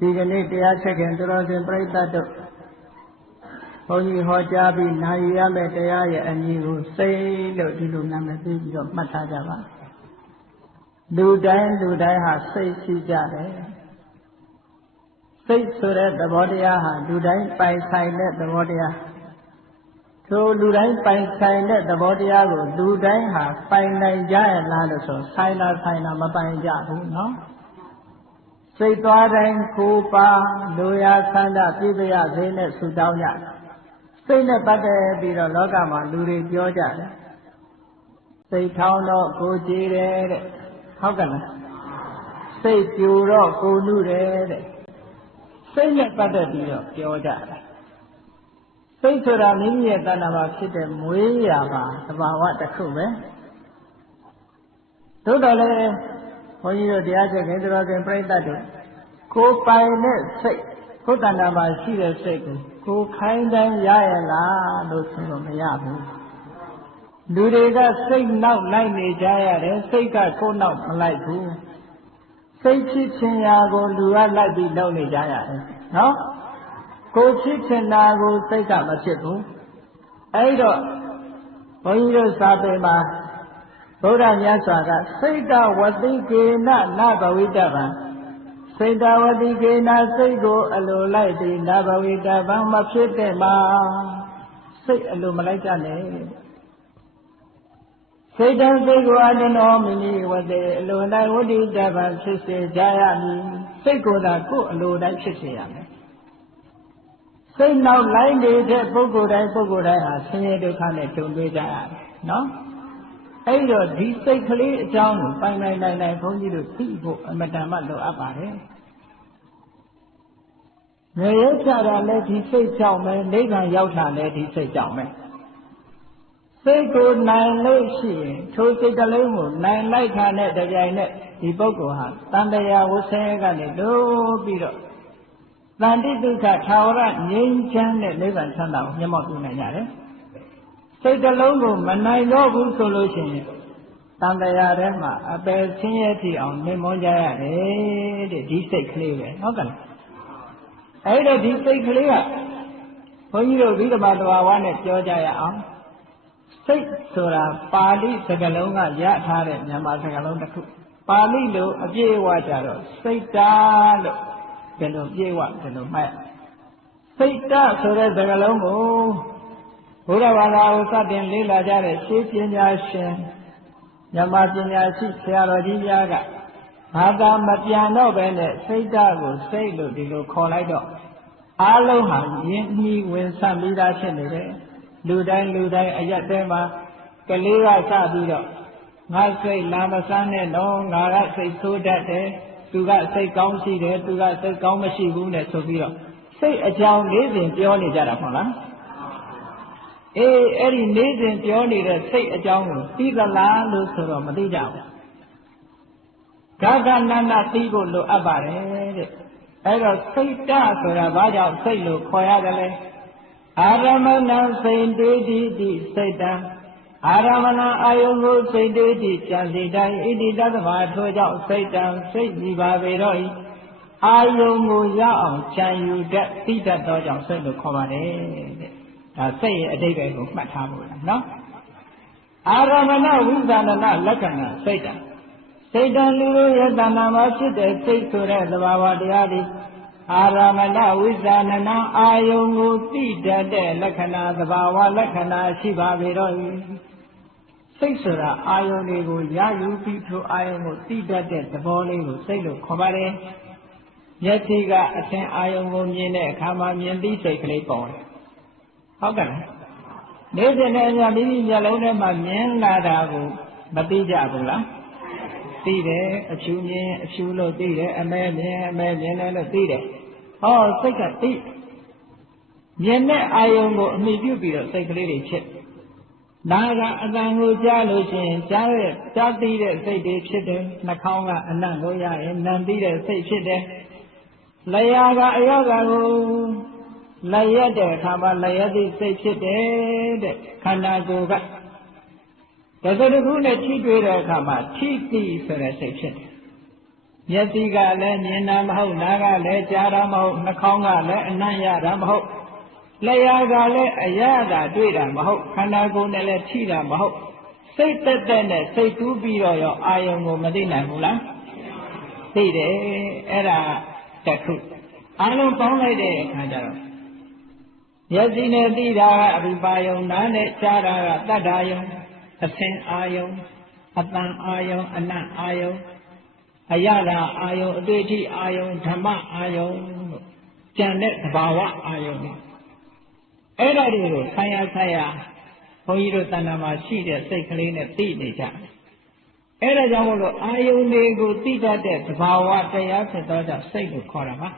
ဒီကနေ့တရားချက်ခင်သူတော်စင်ပြိဿတ်တို့ဘုန်းကြီးဟောကြားပြီးနာယူရမယ့်တရားရဲ့အမည်ကိုစိတ်လို့ဒီလိုနာမည်ပေးပြီးတော့မှတ်ထားကြပါလူတိုင်းဟာစိတ်ရှိကြတယ်စိတ်ဆိုတဲ့သဘောတရားဟာလူတိုင်းပိုင်ဆိုင်တဲ့သဘောတရားထိုလူတိုင်းပိုင်ဆိုင်တဲ့သဘောတရားကိုလူတိုင်းဟာပိုင်နိုင်ကြရလားလို့ဆိုဆိုင်တာမပိုင်ကြဘူးနော်စိတ်သွားတိုင်းကိုပါလိုရာဆန္ဒပြည့်ပြည့်စေနဲ့ဆုတောင်းကြစိတ်နဲ့ပတ်သက်ပြီးတော့လောကမှာလူတွေပြောကြတယ်စိတ်ထောင်းတော့ကိုကြည်တယ်တဲ့ဟုတ်ကဲ့လားစိတ်ပြူတော့ကိုနုတယ်တဲ့စိတ်နဲ့ပတ်သက်ပြီးတော့ပြောကြတယ်စိတ်ဆိုတာမိမိရဲ့တဏ္ဍာမှာဖြစ်တဲ့မွေးရာပါသဘာဝတစ်ခုပဲသို့တော်လည်းဘုန်းကြီးတို့တရားချက်ခင်တော်ခင်ပြိဿတ်တို့ကိုပိုင်တဲ့စိတ်ကိုတဏ္ဍာမှာရှိတဲ့စိတ်ကိုခိုင်းတိုင်းရရလားလို့ဆိုလို့မရဘူးလူတွေကစိတ်နောက်လိုက်နေကြရတယ်စိတ်ကကိုယ်နောက်မလိုက်ဘူးစိတ်ဖြစ်ခြင်းရာကိုလူကလိုက်ပြီးလုပ်နေကြရတယ်နော်ကိုဖြစ်ချင်တာကိုစိတ်ကမဖြစ်ဘူးအဲ့တော့ဘုန်းကြီးတို့စာပေမှာဗုဒ္ဓမြတ်စွာကစိတ်တဝတိကေနနဘဝိတဗံစိတ်တဝတိကေနစိတ်ကိုအလိုလိုက်ပြီးနဘဝိတဗံမဖြစ်တဲ့မှာစိတ်အလိုမလိုက်ကြနဲ့စိတ်တစိတ်ကိုအတနောမိမိဝတေအလိုတိုင်းဝတိတဗံဖြစ်စေကြရမည်စိတ်ကိုယ်သာကိုယ်အလိုတိုင်းဖြစ်စေရမယ်စိတ်နောက်လိုက်နေတဲ့ပုဂ္ဂိုလ်တိုင်းဟာဆင်းရဲဒုက္ခနဲ့ကြုံတွေ့ကြရတယ်နော်အဲ့တော့ဒီစိတ်ကလေးအကြောင်းကိုပိုင်နိုင်ဘုန်းကြီးတို့သိဖို့အမတန်မှလိုအပ်ပါတယ်ငရဲချတာလည်းဒီစိတ်ကြောင့်ပဲနိဗ္ဗာန်ရောက်တာလည်းဒီစိတ်ကြောင့်ပဲစိတ်ကိုနိုင်လို့ရှိရင်ထိုစိတ်ကလေးကိုနိုင်လိုက်တာနဲ့တပြိုင်နက်ဒီပုဂ္ဂိုလ်ဟာတန်တရားဝဆဲကနေလို့ပြီးတော့တန်တိဒုက္ခထာဝရငြိမ်းချမ်းတဲ့နိဗ္ဗာန်ချမ်းသာကိုမျက်မှောက်ပြုနိုင်ကြတယ်စိတ်တစ်လုံးကိုမနိုင်တော့ဘူးဆိုလို့ရှိရင်တန်တရားထဲမှာအပယ်ဆင်းရဲဖြစ်အောင်နေမွန်းကြရတယ်တဲ့ဒီစိတ်ကလေးပဲဟုတ်ကဲ့အဲ့တော့ဒီစိတ်ကလေးကဘုန်းကြီးတို့ဝိဓမ္မာတဘာဝနဲ့ပြောကြရအောင်စိတ်ဆိုတာပါဠိစကားလုံးကရထားတဲ့မြန်မာစကားလုံးတစ်ခုပါဠိလိုအပြည့်အဝကြတော့စိတ်တာလို့ဘယ်လိုပြေဝဘယ်လိုမှတ်စိတ်တဆိုတဲ့စကားလုံးကိုဘုရားဘာသာကိုစတင်လေ့လာကြတဲ့ရှေးပညာရှင်မြန်မာပညာရှိဆရာတော်ကြီးများကဘာသာမပြန်တော့ပဲနဲ့စိတ်တကိုစိတ်လို့ဒီလိုခေါ်လိုက်တော့အားလုံးဟာယဉ်နှီးဝင်ဆံပြီးသားဖြစ်နေတယ်လူတိုင်းအရက်တဲမှာကလေးကစပြီးတော့ငါစိတ်လာမစမ်းနဲ့တော့ငါကစိတ်ဆိုးတတ်တယ်သူကစိတ်ကောင်းရှိတယ်သူကစိတ်ကောင်းမရှိဘူးနဲ့ဆိုပြီးတော့စိတ်အကြောင်း၄စဉ်ပြောနေကြတာမဟုတ်လားအေးအဲ့ဒီ၄စဉ်ပြောနေတဲ့စိတ်အကြောင်းကိုသိသလားလို့ဆိုတော့မသိကြဘူးဂဂနန္ဒသိဖို့လိုအပ်ပါတယ်တဲ့အဲ့တော့စိတ်တဆိုတာဘာကြောင့်စိတ်လို့ခေါ်ရတယ်လဲအာရမဏစိတ်တေတိတိစိတ်တံအာရမဏအာယုံကိုစိတ်တေတိကြံစီတိုင်းဣတိတသမထိုကြောင့်စိတ်တံစိတ်ကြီးပါပေတော့ဤအာယုံကိုရအောင်ကြံယူတတ်သိတတ်သောကြောင့်စိတ်လို့ခေါ်ပါတယ်တဲ့ဒါစိတ်ရဲ့အဓိပ္ပာယ်ကိုမှတ်ထားဖို့လားနော်အာရမဏဝိသန္ဒနာလက္ခဏာစိတ်တံစိတ်တံလူတို့ရဲ့တဏ္ဍာမှာဖြစ်တဲ့စိတ်ဆိုတဲ့သဘာဝတရားသည်အာရမဏဝိဇာဏနာအာယုံကိုသိတတ်တဲ့လက္ခဏာသဘာဝလက္ခဏာရှိပါပေတော့စိတ်ဆိုတာအာယုံတွေကိုရယူပြီးထိုအာယုံကိုသိတတ်တဲ့သဘောလေးကိုစိတ်လို့ခေါ်ပါတယ်မျက်စိကအသင်အာယုံကိုမြင်တဲ့အခါမှာမြင်သိစိတ်ကလေးပေါ်တယ်ဟုတ်ကဲ့လားနေ့စဉ်နဲ့အမျှမိမိမျက်လုံးထဲမှာမြင်လာတာကိုမသိကြဘူးလားသိတယ်အဖြူမြင်အဖြူလို့သိတယ်အမဲမြင်တယ်လို့သိတယ်ဟောစိတ်ကသိမြင်တဲ့အာယုံကိုအမိပြုပြီးတော့စိတ်ကလေးတွေဖြစ်နားကအတန်ကိုကြားလို့ရှိရင်ကြားသိတဲ့စိတ်တွေဖြစ်တယ်နှာခေါင်းကအနံ့ကိုရရင်နံသိတဲ့စိတ်ဖြစ်တယ်လျှာကအယောဂါကိုလျက်တဲ့အခါမှာလျက်သိစိတ်ဖြစ်တယ်တဲ့ခန္ဓာကိုယ်ကတစတခုနဲ့ထိတွေ့တဲ့အခါမှာထိတိဆိုတဲ့စိတ်ဖြစ်တယ် မျက်စိကလည်းမြင်တာမဟုတ်နားကလည်းကြားတာမဟုတ်နှာခေါင်းကလည်းအနံ့ရတာမဟုတ်လျှာကလည်းအရသာတွေ့တာမဟုတ်ခန္ဓာကိုယ်နဲ့လည်းထိတာမဟုတ်စိတ်တက်တက်နဲ့စိတ်ကူးပြီးတော့ရောအာယုံကိုမသိနိုင်ဘူးလားသိတယ်အဲ့ဒါတစ်ခုအလုံးပေါင်းလိုက်တဲ့အခါကျတော့မျက်စိနဲ့သိတာကအရူပါယုံနားနဲ့ကြားတာကတတ္ထာယုံအသင်အာယုံအတန်အာယုံအနံ့အာယုံအယတာအာယုံအတွေ့အထိအာယုံဓမ္မအာယုံလို့ကြံတဲ့သဘာဝအာယုံအဲ့ဒါတွေကိုဆိုင်ရာဆိုင်ရာဘုန်းကြီးတို့တဏ္ဍာမှာရှိတဲ့စိတ်ကလေးနဲ့သိနေကြအဲ့ဒါကြောင့်မို့လို့အာယုန်တွေကိုသိတတ်တဲ့သဘာဝတရားဖြစ်သောကြောင့်စိတ်ကိုခေါ်တာပါ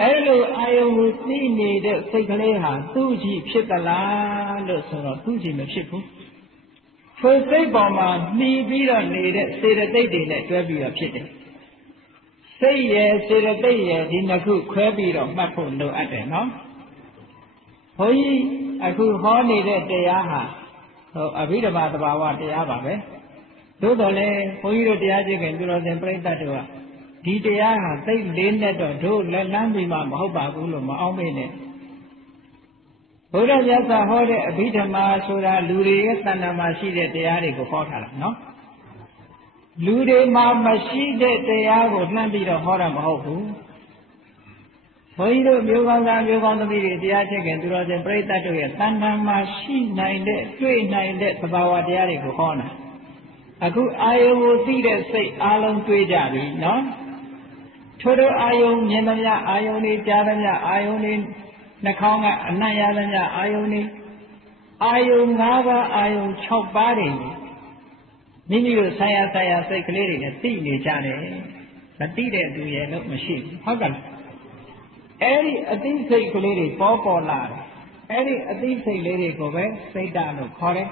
အဲ့လိုအာယုန်ကိုသိနေတဲ့စိတ်ကလေးဟာသူ့ကြည့်ဖြစ်သလားလို့ဆိုတော့သူ့ကြည့်မဖြစ်ဘူးထိုစိတ်ပေါ်မှာနှီးပြီးတော့နေတဲ့စေတသိက်တွေနဲ့တွဲပြီးတော့ဖြစ်တယ်စိတ်ရဲ့စေတသိက်ရဲ့ဒီနှစ်ခုခွဲပြီးတော့မှတ်ဖို့လိုအပ်တယ်နော်ဘုန်းကြီးအခုဟောနေတဲ့တရားဟာအဘိဓမ္မာသဘာဝတရားပါပဲသို့တော်လည်းဘုန်းကြီးတို့တရားကျင့်ခင်ပြုတော်စဉ်ပြိဿတ်တို့ကဒီတရားဟာသိလေးနဲ့တော့တို့လက်လန်းပြီးမှမဟုတ်ပါဘူးလို့မအောင်မေ့နဲ့ဘုရားမြတ်စွာဟောတဲ့အဘိဓမ္မာဆိုတာလူတွေရဲ့တဏ္ဍာမှာရှိတဲ့တရားတွေကိုဟောထားတာနော်လူတွေမှာမရှိတဲ့တရားကိုလှမ်းပြီးတော့ဟောတာမဟုတ်ဘူးဘုန်းကြီးတို့မျိုးကောင်းသားမျိုးကောင်းသမီးတွေတရားကျင့်ခင်သူတော်စင်ပြိဿတ်တို့ရဲ့တဏ္ဍာမှာရှိနိုင်တဲ့တွေ့နိုင်တဲ့သဘာဝတရားတွေကိုဟောတာအခုအာယုံကိုသိတဲ့စိတ်အလုံးတွေးကြပြီနော်ထို့သောအာယုံမြင်သမျှအာယုံတွေကြားသမျှအာယုံတွေနှာခေါင်းကအနံ့ရသမျှအာယုံတွေအာယုံ၅ပါးအာယုံ6ပါးတွေမိမိတို့ဆိုင်ရာဆိုင်ရာစိတ်ကလေးတွေနဲ့သိနေကြတယ်မသိတဲ့သူရဲ့လို့မရှိဘူးဟုတ်ကဲ့အဲ့ဒီအသိစိတ်ကလေးတွေပေါ်လာတယ်အဲ့ဒီအသိစိတ်လေးတွေကိုပဲစိတ်ဓာတ်လို့ခေါ်တယ်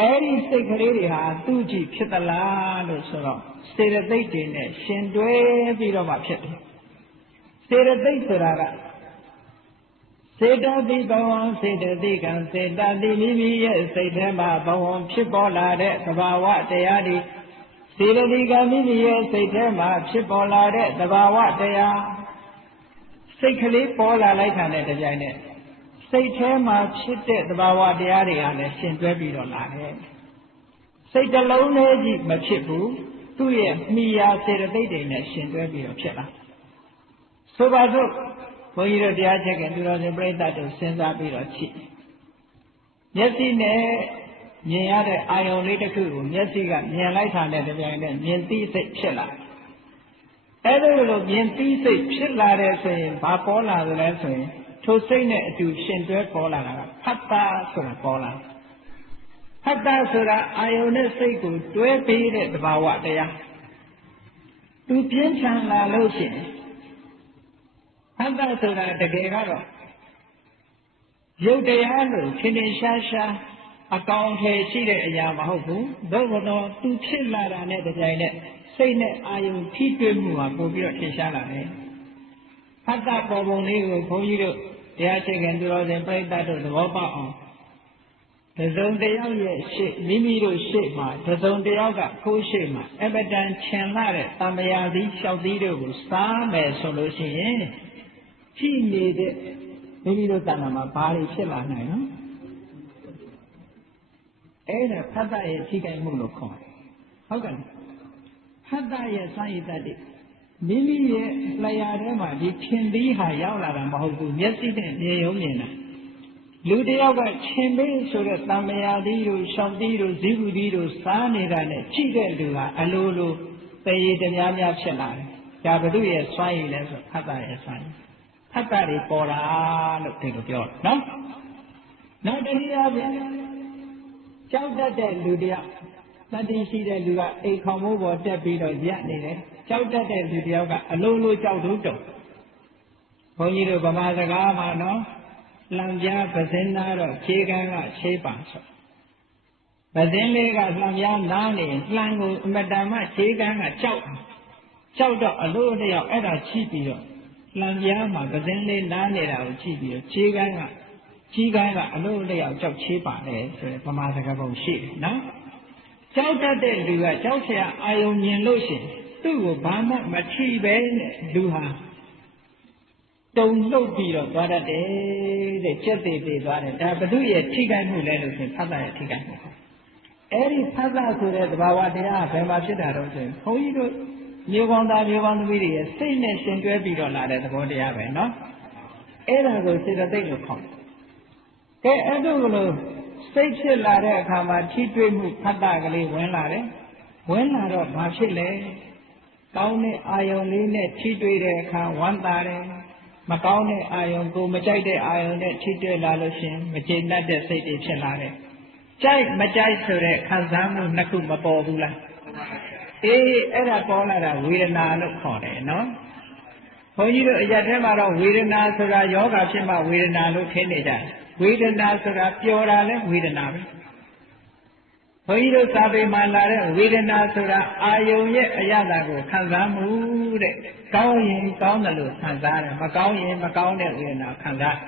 အဲ့ဒီစိတ်ကလေးတွေဟာသူ့ကြည့်ဖြစ်သလားလို့ဆိုတော့စေတသိက်တွေနဲ့ရှင်တွဲပြီးတော့မှဖြစ်တယ်စေတသိက်ဆိုတာကစေတသိက်ဘဝစေတသိက်ကံစေတသိမိမိရဲ့စိတ်ထဲမှာဘဝဖြစ်ပေါ်လာတဲ့သဘာဝတရားတွေစေတသိက်ကမိမိရဲ့စိတ်ထဲမှာဖြစ်ပေါ်လာတဲ့သဘာဝတရားစိတ်ကလေးပေါ်လာလိုက်တာနဲ့တပြိုင်နက်စိတ်ထဲမှာဖြစ်တဲ့သဘာဝတရားတွေကလည်းရှင်တွဲပြီးတော့လာတယ်စိတ်တစ်လုံးနဲ့ကြည့်မဖြစ်ဘူးသူ့ရဲ့မိယာစေတသိက်တွေနဲ့ရှင်တွဲပြီးတော့ဖြစ်လာဆိုပါစို့ဘုန်းကြီးတို့တရားချက်ခင်သူတော်စင်ပြိဿတ်တို့စဉ်းစားပြီးတော့ကြည့်မျက်စိနဲ့မြင်ရတဲ့အာယုံလေးတစ်ခုကိုမျက်စိကမြင်လိုက်တာနဲ့တပြိုင်နက်မြင်သိစိတ်ဖြစ်လာအဲ့ဒါလိုမြင်သိစိတ်ဖြစ်လာတဲ့ဆိုရင်ဘာပေါ်လာသလဲဆိုရင်ထိုစိတ်နဲ့အတူရှင်တွဲပေါ်လာတာကဖတ်တာဆိုတာပေါ်လာဖတ်တာဆိုတာအာယုန်နဲ့စိတ်ကိုတွဲပေးတဲ့သဘာဝတရားသူပြင်းထန်လာလို့ရှိရင်ဖတ်တာဆိုတာတကယ်ကတော့ရုပ်တရားလို့ထင်ထင်ရှားရှားအကောင်ထည်ရှိတဲ့အရာမဟုတ်ဘူးသို့တော်သူဖြစ်လာတာနဲ့တပြိုင်နက်စိတ်နဲ့အာယုန်ထိတွေ့မှုမှာပို့ပြီးတော့ထင်ရှားလာတယ်ဖတ်တာပေါ်ပုံလေးကိုဘုန်းကြီးတို့တရားကျင့်ခင်သူတော်စင်ပြိဿတ်တို့သဘောပေါက်အောင်တစုံတယောက်ရဲ့ရှေ့မိမိတို့ရှေ့မှာတစုံတယောက်ကခိုးရှေ့မှာအပဒံခြင်လာတဲ့တမ္ပရာသီးလျှောက်သီးတို့ကိုစားမယ်ဆိုလို့ရှိရင်ကြည့်နေတဲ့မိမိတို့တဏ္ဍာမှာဘာတွေဖြစ်လာနိုင်နော်အဲ့ဒါဖတ်တာရဲ့ထိခိုက်မှုလို့ခေါ်တယ်ဟုတ်ကဲ့ဖတ်တာရဲ့စာရည်တတ်တဲ့မိမိရဲ့လျှာထဲမှာဒီထင်သီးဟာရောက်လာတာမဟုတ်ဘူးမျက်စိနဲ့မြင်ရုံမြင်တာလူတယောက်ကထင်ပေးဆိုတဲ့တမ္ပရာသီးတို့ရှောင်းသီးတို့ဇီးဘူးသီးတို့စားနေတာနဲ့ကြည့်တဲ့လူကအလိုလိုသေရည်တများများဖြစ်လာတယ်ဒါဘု து ရဲ့စွမ်းရည်လဲဆိုဖတ်တာရဲ့စွမ်းရည်ဖတ်တာတွေပေါ်လာလို့ဒီလိုပြောတယ်နော်နောက်တစ်နည်းအားဖြင့်ကြောက်တတ်တဲ့လူတယောက်တတိရှိတဲ့လူကအိမ်ခေါင်မိုးပေါ်တက်ပြီးတော့ရက်နေတယ်ကြောက်တတ်တဲ့လူတယောက်ကအလုံးလိုကြောက်တုံးဘုန်းကြီးတို့ဗမာစကားမှာနော်လံပြားပဇင်းသားတော့ခြေကန်းကခြေပါဆိုပဇင်းလေးကလံပြားနားနေလှန်ကိုအမတန်မှခြေကန်းကကြောက်တော့အလို့တယောက်အဲ့ဒါကြည့်ပြီးတော့လံပြားမှာပဇင်းလေးနားနေတာကိုကြည့်ပြီးတော့ခြေကန်းကအလို့တယောက်ကြောက်ခြေပါတယ်ဆိုတဲ့ဗမာစကားပုံရှိတယ်နော်ကြောက်တတ်တဲ့လူကကြောက်เสียအာယုံမြင်လို့ရှိရင် သူ့ကိုဘာမှမထိပဲနဲ့လူဟာတုံလှုပ်ပြီးတော့သွားတတ်တယ်တဲ့ကျက်သေးသေးသွားတယ်ဒါဘု து ရဲ့ထိခိုက်မှုလဲလို့ဆိုရင်ဖတ်တာရဲ့ထိခိုက်မှုအဲ့ဒီဖတ်တာဆိုတဲ့သဘာဝတရားဘယ်မှာဖြစ်တာတော့ဆိုရင်ဘုန်းကြီးတို့မျိုးကောင်းသားမျိုးကောင်းသမီးတွေရဲ့စိတ်နဲ့ရှင်တွဲပြီးတော့လာတဲ့သဘောတရားပဲเนาะအဲ့ဒါကိုစေတသိက်လို့ခေါ်တယ်ကဲအဲ့ဒါကိုလို့စိတ်ဖြစ်လာတဲ့အခါမှာထိတွေ့မှုဖတ်တာကလေးဝင်လာတယ်ဝင်လာတော့ဘာဖြစ်လဲကောင်းတဲ့အာယုံလေးနဲ့ထိတွေ့တဲ့အခါဝမ်းသာတယ်မကောင်းတဲ့အာယုံကိုမကြိုက်တဲ့အာယုံနဲ့ထိတွေ့လာလို့ရှင်မကျေနပ်တဲ့စိတ်တွေဖြစ်လာတယ်ကြိုက်မကြိုက်ဆိုတဲ့ခံစားမှုနှစ်ခုမပေါ်ဘူးလားအေးအဲ့ဒါပေါ်လာတာဝေဒနာလို့ခေါ်တယ်နော်ဘုန်းကြီးတို့အရာထဲမှာတော့ဝေဒနာဆိုတာယောဂဖြစ်မှဝေဒနာလို့ထင်နေကြတယ်ဝေဒနာဆိုတာပျော်တာလဲဝေဒနာပဲဘုန်းကြီးတို့စာပေမှာလာတဲ့ဝေဒနာဆိုတာအာယုံရဲ့အရသာကိုခံစားမှုတဲ့ကောင်းရင်ကောင်းတယ်လို့ခံစားတယ်မကောင်းရင်မကောင်းတဲ့ဝေဒနာခံစား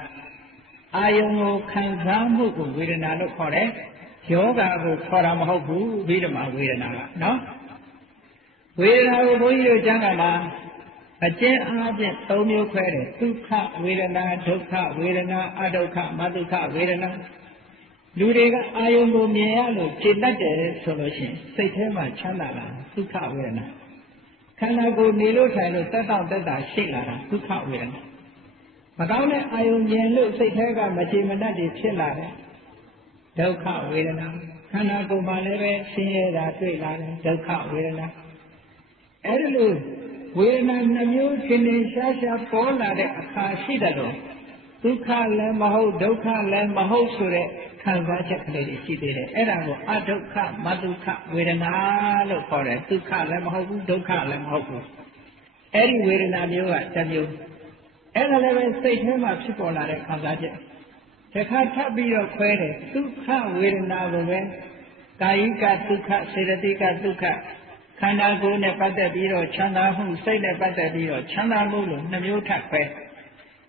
အာယုံကိုခံစားမှုကိုဝေဒနာလို့ခေါ်တယ်ယောဂကိုခေါ်တာမဟုတ်ဘူးပြီးတော့မှဝေဒနာကနော်ဝေဒနာကိုဘုန်းကြီးတို့ကျမ်းဂန်မှာအကျဉ်းအားဖြင့်၃မျိုးခွဲတယ်ဒုက္ခဝေဒနာဒုက္ခဝေဒနာအဒုက္ခမဒုက္ခဝေဒနာလူတွေကအာယုံကိုမြင်ရလို့ကျေနပ်တယ်ဆိုလို့ရှိရင်စိတ်ထဲမှာချမ်းသာလာဒုက္ခဝေဒနာခန္ဓာကိုယ်နေလို့ထိုင်လို့တက်တော့တက်တာရှိလာတာဒုက္ခဝေဒနာမကောင်းတဲ့အာယုံမြင်လို့စိတ်ထဲကမကျေမနပ်တွေဖြစ်လာတယ်ဒုက္ခဝေဒနာခန္ဓာကိုယ်မှာလည်းပဲဆင်းရဲတာတွေ့လာတယ်ဒုက္ခဝေဒနာအဲ့ဒါလို့ဝေဒနာနှမျိုးသင်္နေရှားရှားပေါ်လာတဲ့အခါရှိတယ်လို့ဒုက္ခလည်းမဟုတ်ဒုက္ခလည်းမဟုတ်ဆိုတဲ့ခံစားချက်ကလေးတွေရှိသေးတယ်အဲ့ဒါကိုအဒုက္ခမဒုက္ခဝေဒနာလို့ခေါ်တယ်ဒုက္ခလည်းမဟုတ်ဘူးဒုက္ခလည်းမဟုတ်ဘူးအဲ့ဒီဝေဒနာမျိုးကတစ်မျိုးအဲ့ဒါလည်းပဲစိတ်ထဲမှာဖြစ်ပေါ်လာတဲ့ခံစားချက်တစ်ခါထပ်ပြီးတော့ခွဲတယ်ဒုက္ခဝေဒနာကိုပဲကာယိကဒုက္ခစေတသိကဒုက္ခခန္ဓာကိုယ်နဲ့ပတ်သက်ပြီးတော့ချမ်းသာမှုစိတ်နဲ့ပတ်သက်ပြီးတော့ချမ်းသာမှုလို့နှမျိုးထပ်ခွဲ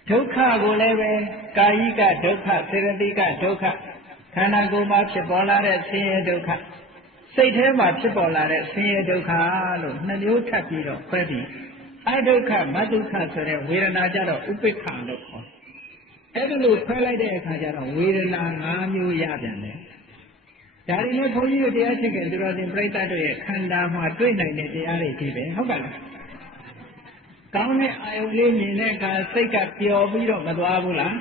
ဒုက္ခကိုလည်းပဲကာယိကဒုက္ခစေတသိကဒုက္ခခန္ဓာကိုယ်မှာဖြစ်ပေါ်လာတဲ့ဆင်းရဲဒုက္ခစိတ်ထဲမှာဖြစ်ပေါ်လာတဲ့ဆင်းရဲဒုက္ခလို့နှမျိုးထပ်ပြီးတော့ခွဲပြီးအဒုက္ခမဒုက္ခဆိုတဲ့ဝေဒနာကြတော့ဥပိ္ပခာလို့ခေါ်အဲ့ဒါလို့ခွဲလိုက်တဲ့အခါကျတော့ဝေဒနာ၅မျိုးရပြန်တယ်ဒါတွေနဲ့ဘုန်းကြီးတို့တရားချစ်ခင်သူတော်စင်ပြိဿတ်တို့ရဲ့ခန္ဓာမှာတွေ့နိုင်တဲ့တရားတွေဒီပဲဟုတ်ကဲ့လားကောင်းတဲ့အာယုလေးမြင်တဲ့အခါစိတ်ကပျော်ပြီးတော့မသွားဘူးလား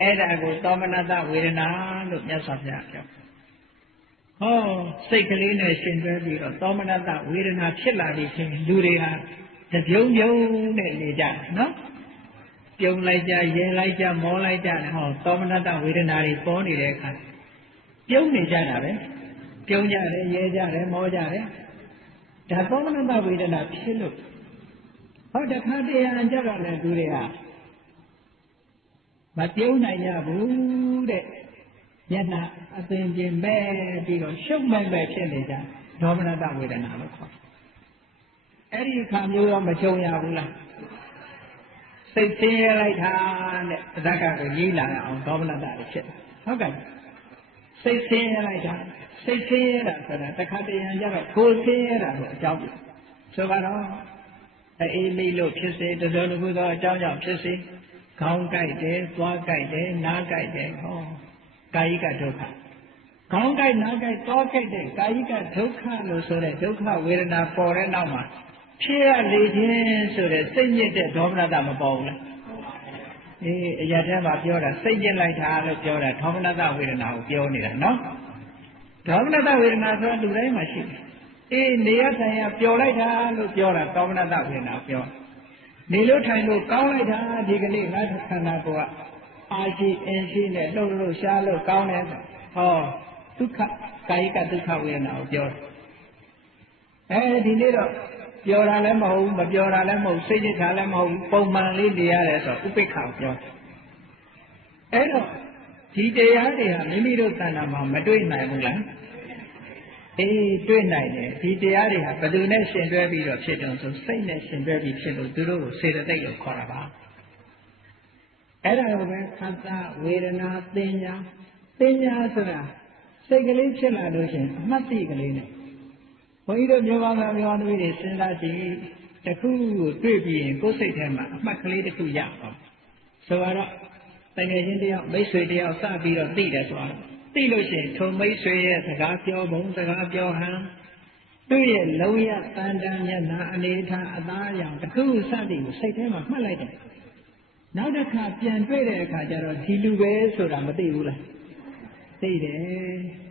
အဲ့ဒါကိုသောမနတဝေဒနာလို့မြတ်စွာဘုရားပြောဟောစိတ်ကလေးနဲ့ရှင်တွဲပြီးတော့သောမနတဝေဒနာဖြစ်လာပြီဆိုရင်လူတွေဟာတပြုံးပြုံးနဲ့နေကြတယ်နော်ပြုံးလိုက်ကြရဲလိုက်ကြမောလိုက်ကြတယ်ဟောသောမနတဝေဒနာတွေပေါ်နေတဲ့အခါပြုံးနေကြတာပဲပြုံးကြတယ်ရဲကြတယ်မောကြတယ်ဒါသောမနတဝေဒနာဖြစ်လို့ဟောတခါတည်းရကြတော့လည်းသူတွေကမပြုံးနိုင်ကြဘူးတဲ့မျက်နှာအသင်ပြင်ပဲပြီးတော့ရှုပ်မဲ့ပဲဖြစ်နေကြဒေါမနတဝေဒနာလို့ခေါ်အဲ့ဒီအခါမျိုးတော့မကြုံရဘူးလားစိတ်ဆင်းရဲလိုက်တာနဲ့အတ္တကကိုရေးလာအောင်ဒေါမနတတွေဖြစ်ဟုတ်ကဲ့စိတ်ဆင်းရဲလိုက်တာစိတ်ဆင်းရဲတာဆိုတာတခါတည်းရကြတော့ကိုယ်ဆင်းရဲတာကိုအကြောင်းပြဆိုတော့အေးမိလို့ဖြစ်စေတစုံတစ်ခုသောအကြောင်းကြောင့်ဖြစ်စေခေါင်းကိုက်တယ်သွားကိုက်တယ်နားကိုက်တယ်ဟောကာယိကဒုက္ခခေါင်းကိုက်နားကိုက်သွားကိုက်တဲ့ကာယိကဒုက္ခလို့ဆိုတဲ့ဒုက္ခဝေဒနာပေါ်တဲ့နောက်မှာဖြစ်ရလေခြင်းဆိုတဲ့စိတ်ညစ်တဲ့ဒေါမနတမပေါ်ဘူးလားအေးအရာထဲမှာပြောတာစိတ်ညစ်လိုက်တာလို့ပြောတာဒေါမနတဝေဒနာကိုပြောနေတာနော်ဒေါမနတဝေဒနာဆိုတာလူတိုင်းမှာရှိတယ်အေးနေရထိုင်ရပျော်လိုက်တာလို့ပြောတာဒေါမနတဝေဒနာပြောနေလို့ထိုင်လို့ကောင်းလိုက်တာဒီကနေ့ငါခန္ဓာကိုယ်ကအာရှိအင်းရှိနဲ့လှုပ်လို့ရှားလို့ကောင်းတယ်ဟောဒုက္ခကာယိကဒုက္ခဝေဒနာကိုပြောဒီနေ့တော့ပျော်တာလည်းမဟုတ်ဘူးမပျော်တာလည်းမဟုတ်စိတ်ညစ်တာလည်းမဟုတ်ဘူးပုံမှန်လေးနေရတယ်ဆိုဥပိ္ပခာကိုပြောအဲ့တော့ဒီတရားတွေဟာမိမိတို့တဏ္ဍာမှာမတွေ့နိုင်ဘူးလားအေးတွေ့နိုင်တယ်ဒီတရားတွေဟာဘယ်သူနဲ့ရှင်တွဲပြီးတော့ဖြစ်တုံးဆိုစိတ်နဲ့ရှင်တွဲပြီးဖြစ်လို့သူတို့ကိုစေတသိက်လို့ခေါ်တာပါအဲ့ဒါကိုပဲခန္ဓာဝေဒနာသင်ညာဆိုတာစိတ်ကလေးဖြစ်လာလို့ရှင်အမှတ်တိကလေးနဲ့ ဘုန်းကြီးတို့မျိုးကောင်းသားမျိုးကောင်းသမီးတွေစဉ်းစားကြည့်တစ်ခုကိုတွေ့ပြီးရင်ကိုယ်စိတ်ထဲမှာအမှတ်ကလေးတစ်ခုရအောင်ဆိုတော့တကယ်ချင်းတယောက်မိတ်ဆွေတယောက်စပြီးတော့သိတယ်ဆိုတော့သိလို့ရှိရင်ထုံမိတ်ဆွေရဲ့စကားပြောပုံစကားပြောဟန်သူ့ရဲ့လုံးရတန်တန်မျက်နှာအနေထားအသားအရောင်တစ်ခုစသည်ကိုစိတ်ထဲမှာမှတ်လိုက်တယ်နောက်တစ်ခါပြန်တွေ့တဲ့အခါကျတော့ဒီလူပဲဆိုတာမသိဘူးလားသိတယ်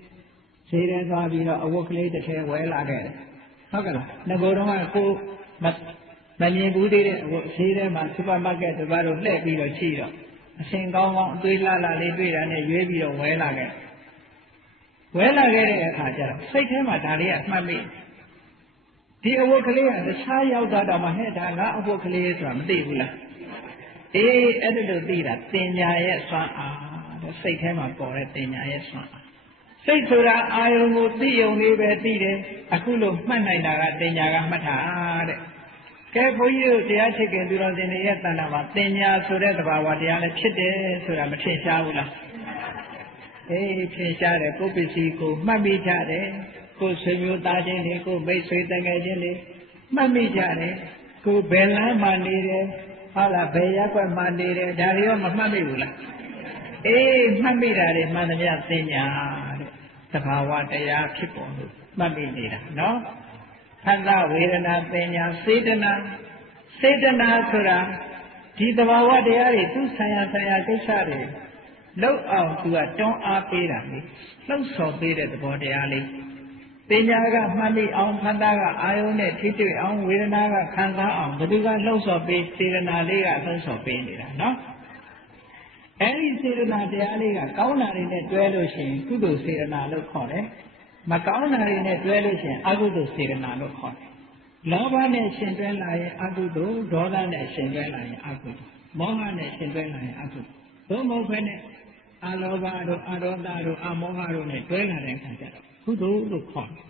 ဈေးထဲသွားပြီးတော့အဝတ်ကလေးတစ်ထည်ဝယ်လာခဲ့တယ်ဟုတ်ကဲ့လားငကိုယ်တော့ကကိုမမြင်ဘူးသေးတဲ့အဝတ်ဈေးထဲမှာစူပါမားကတ်တို့ဘာလို့လှည့်ပြီးတော့ချိတော့အရှင်ကောင်းကောင်းအသွေးလှလှလေးတွေ့တာနဲ့ရွေးပြီးတော့ဝယ်လာခဲ့တဲ့အခါကျတော့စိတ်ထဲမှာဒါလေးကမှတ်မိဒီအဝတ်ကလေးကတခြားရောက်သွားတော့မှဟဲ့ဒါငါအဝတ်ကလေးဆိုတာမသိဘူးလားအေးအဲ့ဒါလို့သိတာတင်ညာရဲ့စွမ်းအားတဲ့စိတ်ထဲမှာပေါ်တဲ့တင်ညာရဲ့စွမ်းအားစိတ်ဆိုတာအာယုံကိုသိယုံလေးပဲသိတယ်အခုလို့မှတ်နိုင်တာကတင်ညာကမှတ်တာတဲ့ကဲဘုန်းကြီးတို့တရားချစ်ခင်သူတော်စင်တွေရဲ့တဏ္ဍာမှာတင်ညာဆိုတဲ့သဘာဝတရားလည်းဖြစ်တယ်ဆိုတာမထင်ရှားဘူးလားအေးထင်ရှားတယ်ကိုယ်ပစ္စည်းကိုမှတ်မိကြတယ်ကိုယ်ဆွေမျိုးသားချင်းတွေကိုမိတ်ဆွေတငယ်ချင်းတွေမှတ်မိကြတယ်ကိုယ်ဘယ်လမ်းမှာနေတယ်ဟုတ်လားဘယ်ရပ်ကွက်မှာနေတယ်ဒါတွေရောမမှတ်မိဘူးလားအေးမှတ်မိတာတွေမှန်သမျှသိညာတဲ့သဘာဝတရားဖြစ်ပေါ်လို့မှတ်မိနေတာနော်ဖသဝေဒနာသိညာစေတနာဆိုတာဒီသဘာဝတရားတွေသူဆိုင်ရာကိစ္စတွေလောက်အောင်သူကတွန်းအားပေးတာလေလှုပ်ဆော်ပေးတဲ့သဘောတရားလေးပညာကမှတ်မိအောင်ဖတ်တာကအာယုံနဲ့ထိတွေ့အောင်ဝေဒနာကခံစားအောင်ဘယ်သူကလှုပ်ဆော်ပေးစေတနာလေးကလှုပ်ဆော်ပေးနေတာနော်အဲဒီစေတနာတရားလေးကကောင်းတာတွေနဲ့တွဲလို့ရှိရင်ကုသိုလ်စေတနာလို့ခေါ်တယ်မကောင်းတာတွေနဲ့တွဲလို့ရှိရင်အကုသိုလ်စေတနာလို့ခေါ်တယ်လောဘနဲ့ရှင်တွဲလာရင်အကုသိုလ်ဒေါသနဲ့ရှင်တွဲလာရင်အကုသိုလ်မောဟနဲ့ရှင်တွဲလာရင်အကုသိုလ်သို့မဟုတ်ဘဲနဲ့အလောဘတို့အဒေါသတို့အမောဟတို့နဲ့တွဲလာတဲ့အခါကျတော့ကုသိုလ်လို့ခေါ်တယ်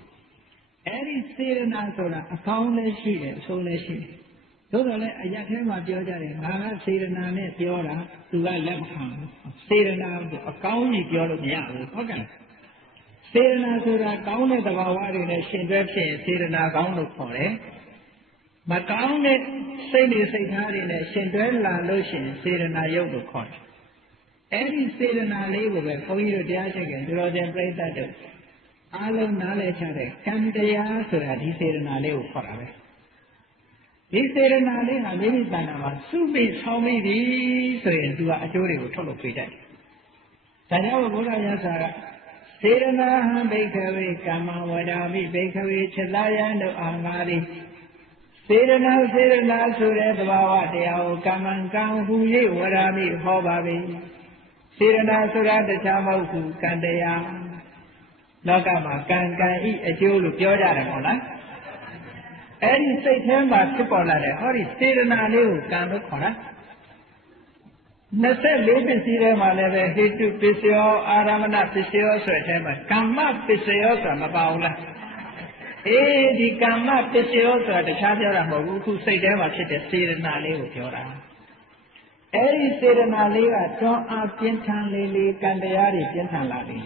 အဲဒီစေတနာဆိုတာအကောင်းလည်းရှိတယ်အဆိုးလည်းရှိတယ်သို့တော်လည်းအရာထဲမှာပြောကြတယ်ငါကစေတနာနဲ့ပြောတာသူကလက်မခံဘူးစေတနာကိုအကောင်းကြီးပြောလို့မရဘူးဟုတ်ကဲ့စေတနာဆိုတာကောင်းတဲ့သဘာဝတွေနဲ့ရှင်တွဲဖြစ်ရင်စေတနာကောင်းလို့ခေါ်တယ်မကောင်းတဲ့စိတ်တွေစိတ်ထားတွေနဲ့ရှင်တွဲလာလို့ရှိရင်စေတနာယုတ်လို့ခေါ်တယ်အဲ့ဒီစေတနာလေးကိုပဲဘုန်းကြီးတို့တရားချစ်ခင်သူတော်စင်ပြိဿတ်တို့အားလုံးနားလည်ချတဲ့ကံတရားဆိုတာဒီစေတနာလေးကိုခေါ်တာပဲဒီစေတနာလေးဟာမိမိတဏ္ဍာမှာစုမိဆောင်းမိပြီဆိုရင်သူကအကျိုးတွေကိုထုတ်လုပ်ပေးတတ်တယ်။ဒါကြောင့်ဘုရားမြတ်စွာကစေတနာဟံဘိက္ခဝေကမ္မဝဒါမိဘိက္ခဝေခြေသားရန်တို့အာငါသည်စေတနာဆိုတဲ့သဘာဝတရားကိုကမ္မံကံဟူ၍ဝဒါမိဟောပါပြီ။စေတနာဆိုတာတခြားမဟုတ်ဘူးကံတရားလောကမှာကံဤအကျိုးလို့ပြောကြတယ်ဟုတ်လားအဲ့ဒီစိတ်ထဲမှာဖြစ်ပေါ်လာတဲ့ဟောဒီစေတနာလေးကိုကံလို့ခေါ်တာ24ပစ္စည်းထဲမှာလည်းပဲဟိတုပစ္စယောအာရမဏပစ္စယောဆိုတဲ့အထဲမှာကမ္မပစ္စယောဆိုတာမပါဘူးလားအေးဒီကမ္မပစ္စယောဆိုတာတခြားပြောတာမဟုတ်ဘူးအခုစိတ်ထဲမှာဖြစ်တဲ့စေတနာလေးကိုပြောတာအဲ့ဒီစေတနာလေးကတွန်းအားပြင်းထန်လေးကံတရားတွေပြင်းထန်လာလေ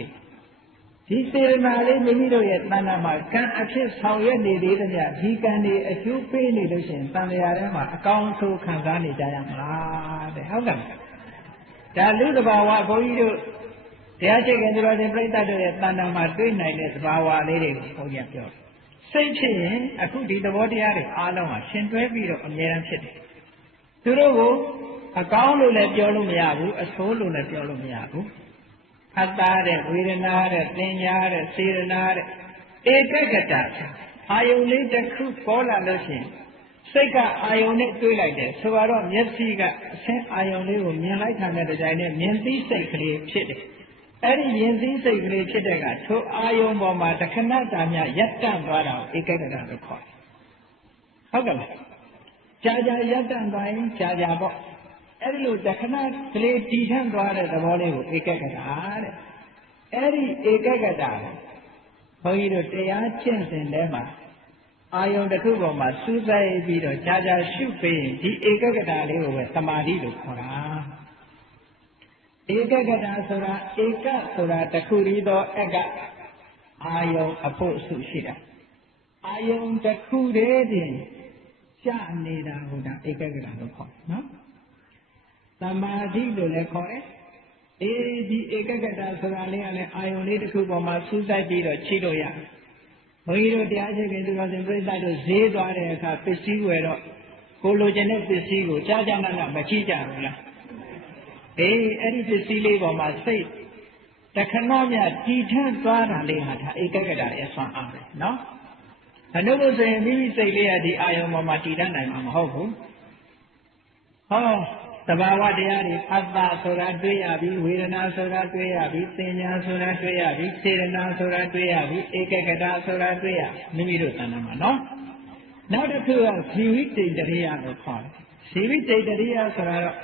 ဒီစေတနာလေးမိမိတို့ရဲ့တဏ္ဍာမှာကံအဖြစ်ဆောင်ရွက်နေသေးတဲ့ညဒီကံတွေအကျိုးပေးနေလို့ရှိရင်တန်လျာထဲမှာအကောင်းဆုံးခံစားနေကြရမှာတဲ့ဟုတ်ကဲ့ဒါလူသဘာဝဘုန်းကြီးတို့တရားချစ်ခင်သူတော်စင်ပြိဿတ်တို့ရဲ့တဏ္ဍာမှာတွေ့နိုင်တဲ့သဘာဝလေးတွေကိုဘုန်းကြီးပြောစိတ်ဖြစ်ရင်အခုဒီသဘောတရားတွေအားလုံးဟာရှင်တွဲပြီးတော့အမြဲတမ်းဖြစ်တယ်သူတို့ကိုအကောင်းလို့လည်းပြောလို့မရဘူးအဆိုးလို့လည်းပြောလို့မရဘူးအတ္တတဲ့ဝေဒနာတဲ့သင်ညာတဲ့စေတနာတဲ့ဧကဂတအာယုန်လေးတစ်ခုပေါ်လာလို့ရှိရင်စိတ်ကအာယုန်နဲ့တွေးလိုက်တယ်ဆိုတော့မျက်စိကအဆင်းအာယုန်လေးကိုမြင်လိုက်တာနဲ့တကြိုင်နဲ့မြင်သိစိတ်ကလေးဖြစ်တယ်အဲ့ဒီမြင်သိစိတ်ကလေးဖြစ်တဲ့ကထိုအာယုန်ပေါ်မှာတခဏတာမြရပ်တန့်သွားတာကိုဧကဂတလို့ခေါ်တယ်ဟုတ်ကဲ့လားကြာရပ်တန့်သွားရင်ကြာပေါ့အဲ့ဒီလိုတခဏကလေးတည်ထန့်သွားတဲ့သဘောလေးကိုဧကဂတတဲ့အဲ့ဒီဧကဂတဘုန်းကြီးတို့တရားကျင့်စဉ်ထဲမှာအာယုန်တစ်ခုပေါ်မှာစူးစိုက်ပြီးတော့ကြာရှုပေးရင်ဒီဧကဂတလေးကိုပဲသမာဓိလို့ခေါ်တာဧကဂတဆိုတာဧကဆိုတာတစ်ခုတည်းသောအကအာယုန်အဖို့စုရှိတာ အာယုံတစ်ခုတည်းတင်ရှနေတာဟုတ်တာဧကဂရလို့ခေါ်တယ်နော်သမာဓိလို့လည်းခေါ်တယ်ဒီဧကဂတဆိုတာလေးကလည်းအာယုံလေးတစ်ခုပေါ်မှာစူးစိုက်ပြီးတော့ချိလို့ရဘုန်းကြီးတို့တရားရှိခင်သူတော်စင်ပြိဿတို့ဈေးသွားတဲ့အခါပစ္စည်းဝယ်တော့ကိုလိုချင်တဲ့ပစ္စည်းကိုကြားကြားနာနာမချိကြဘူးလားအဲ့ဒီပစ္စည်းလေးပေါ်မှာစိတ်တခဏမြတည်ထသွားတာလေးဟာဒါဧကဂတရဲ့ဆွမ်းအားပဲနော်အနုဘုဆိုရင်မိမိစိတ်လေးကဒီအာယုံပေါ်မှာတည်တတ်နိုင်မှာမဟုတ်ဘူးဟောသဘာဝတရားတွေအတ္တဆိုတာတွေ့ရပြီဝေဒနာဆိုတာတွေ့ရပြီသင်ညာဆိုတာတွေ့ရပြီစေတနာဆိုတာတွေ့ရပြီဧကဂတဆိုတာတွေ့ရမိမိတို့တဏ္ဍာမှာနော်နောက်တစ်ခုကဇီဝိတ္တိတရိယလို့ခေါ်တယ်ဇီဝိတ္တိတရိယဆိုတာတော့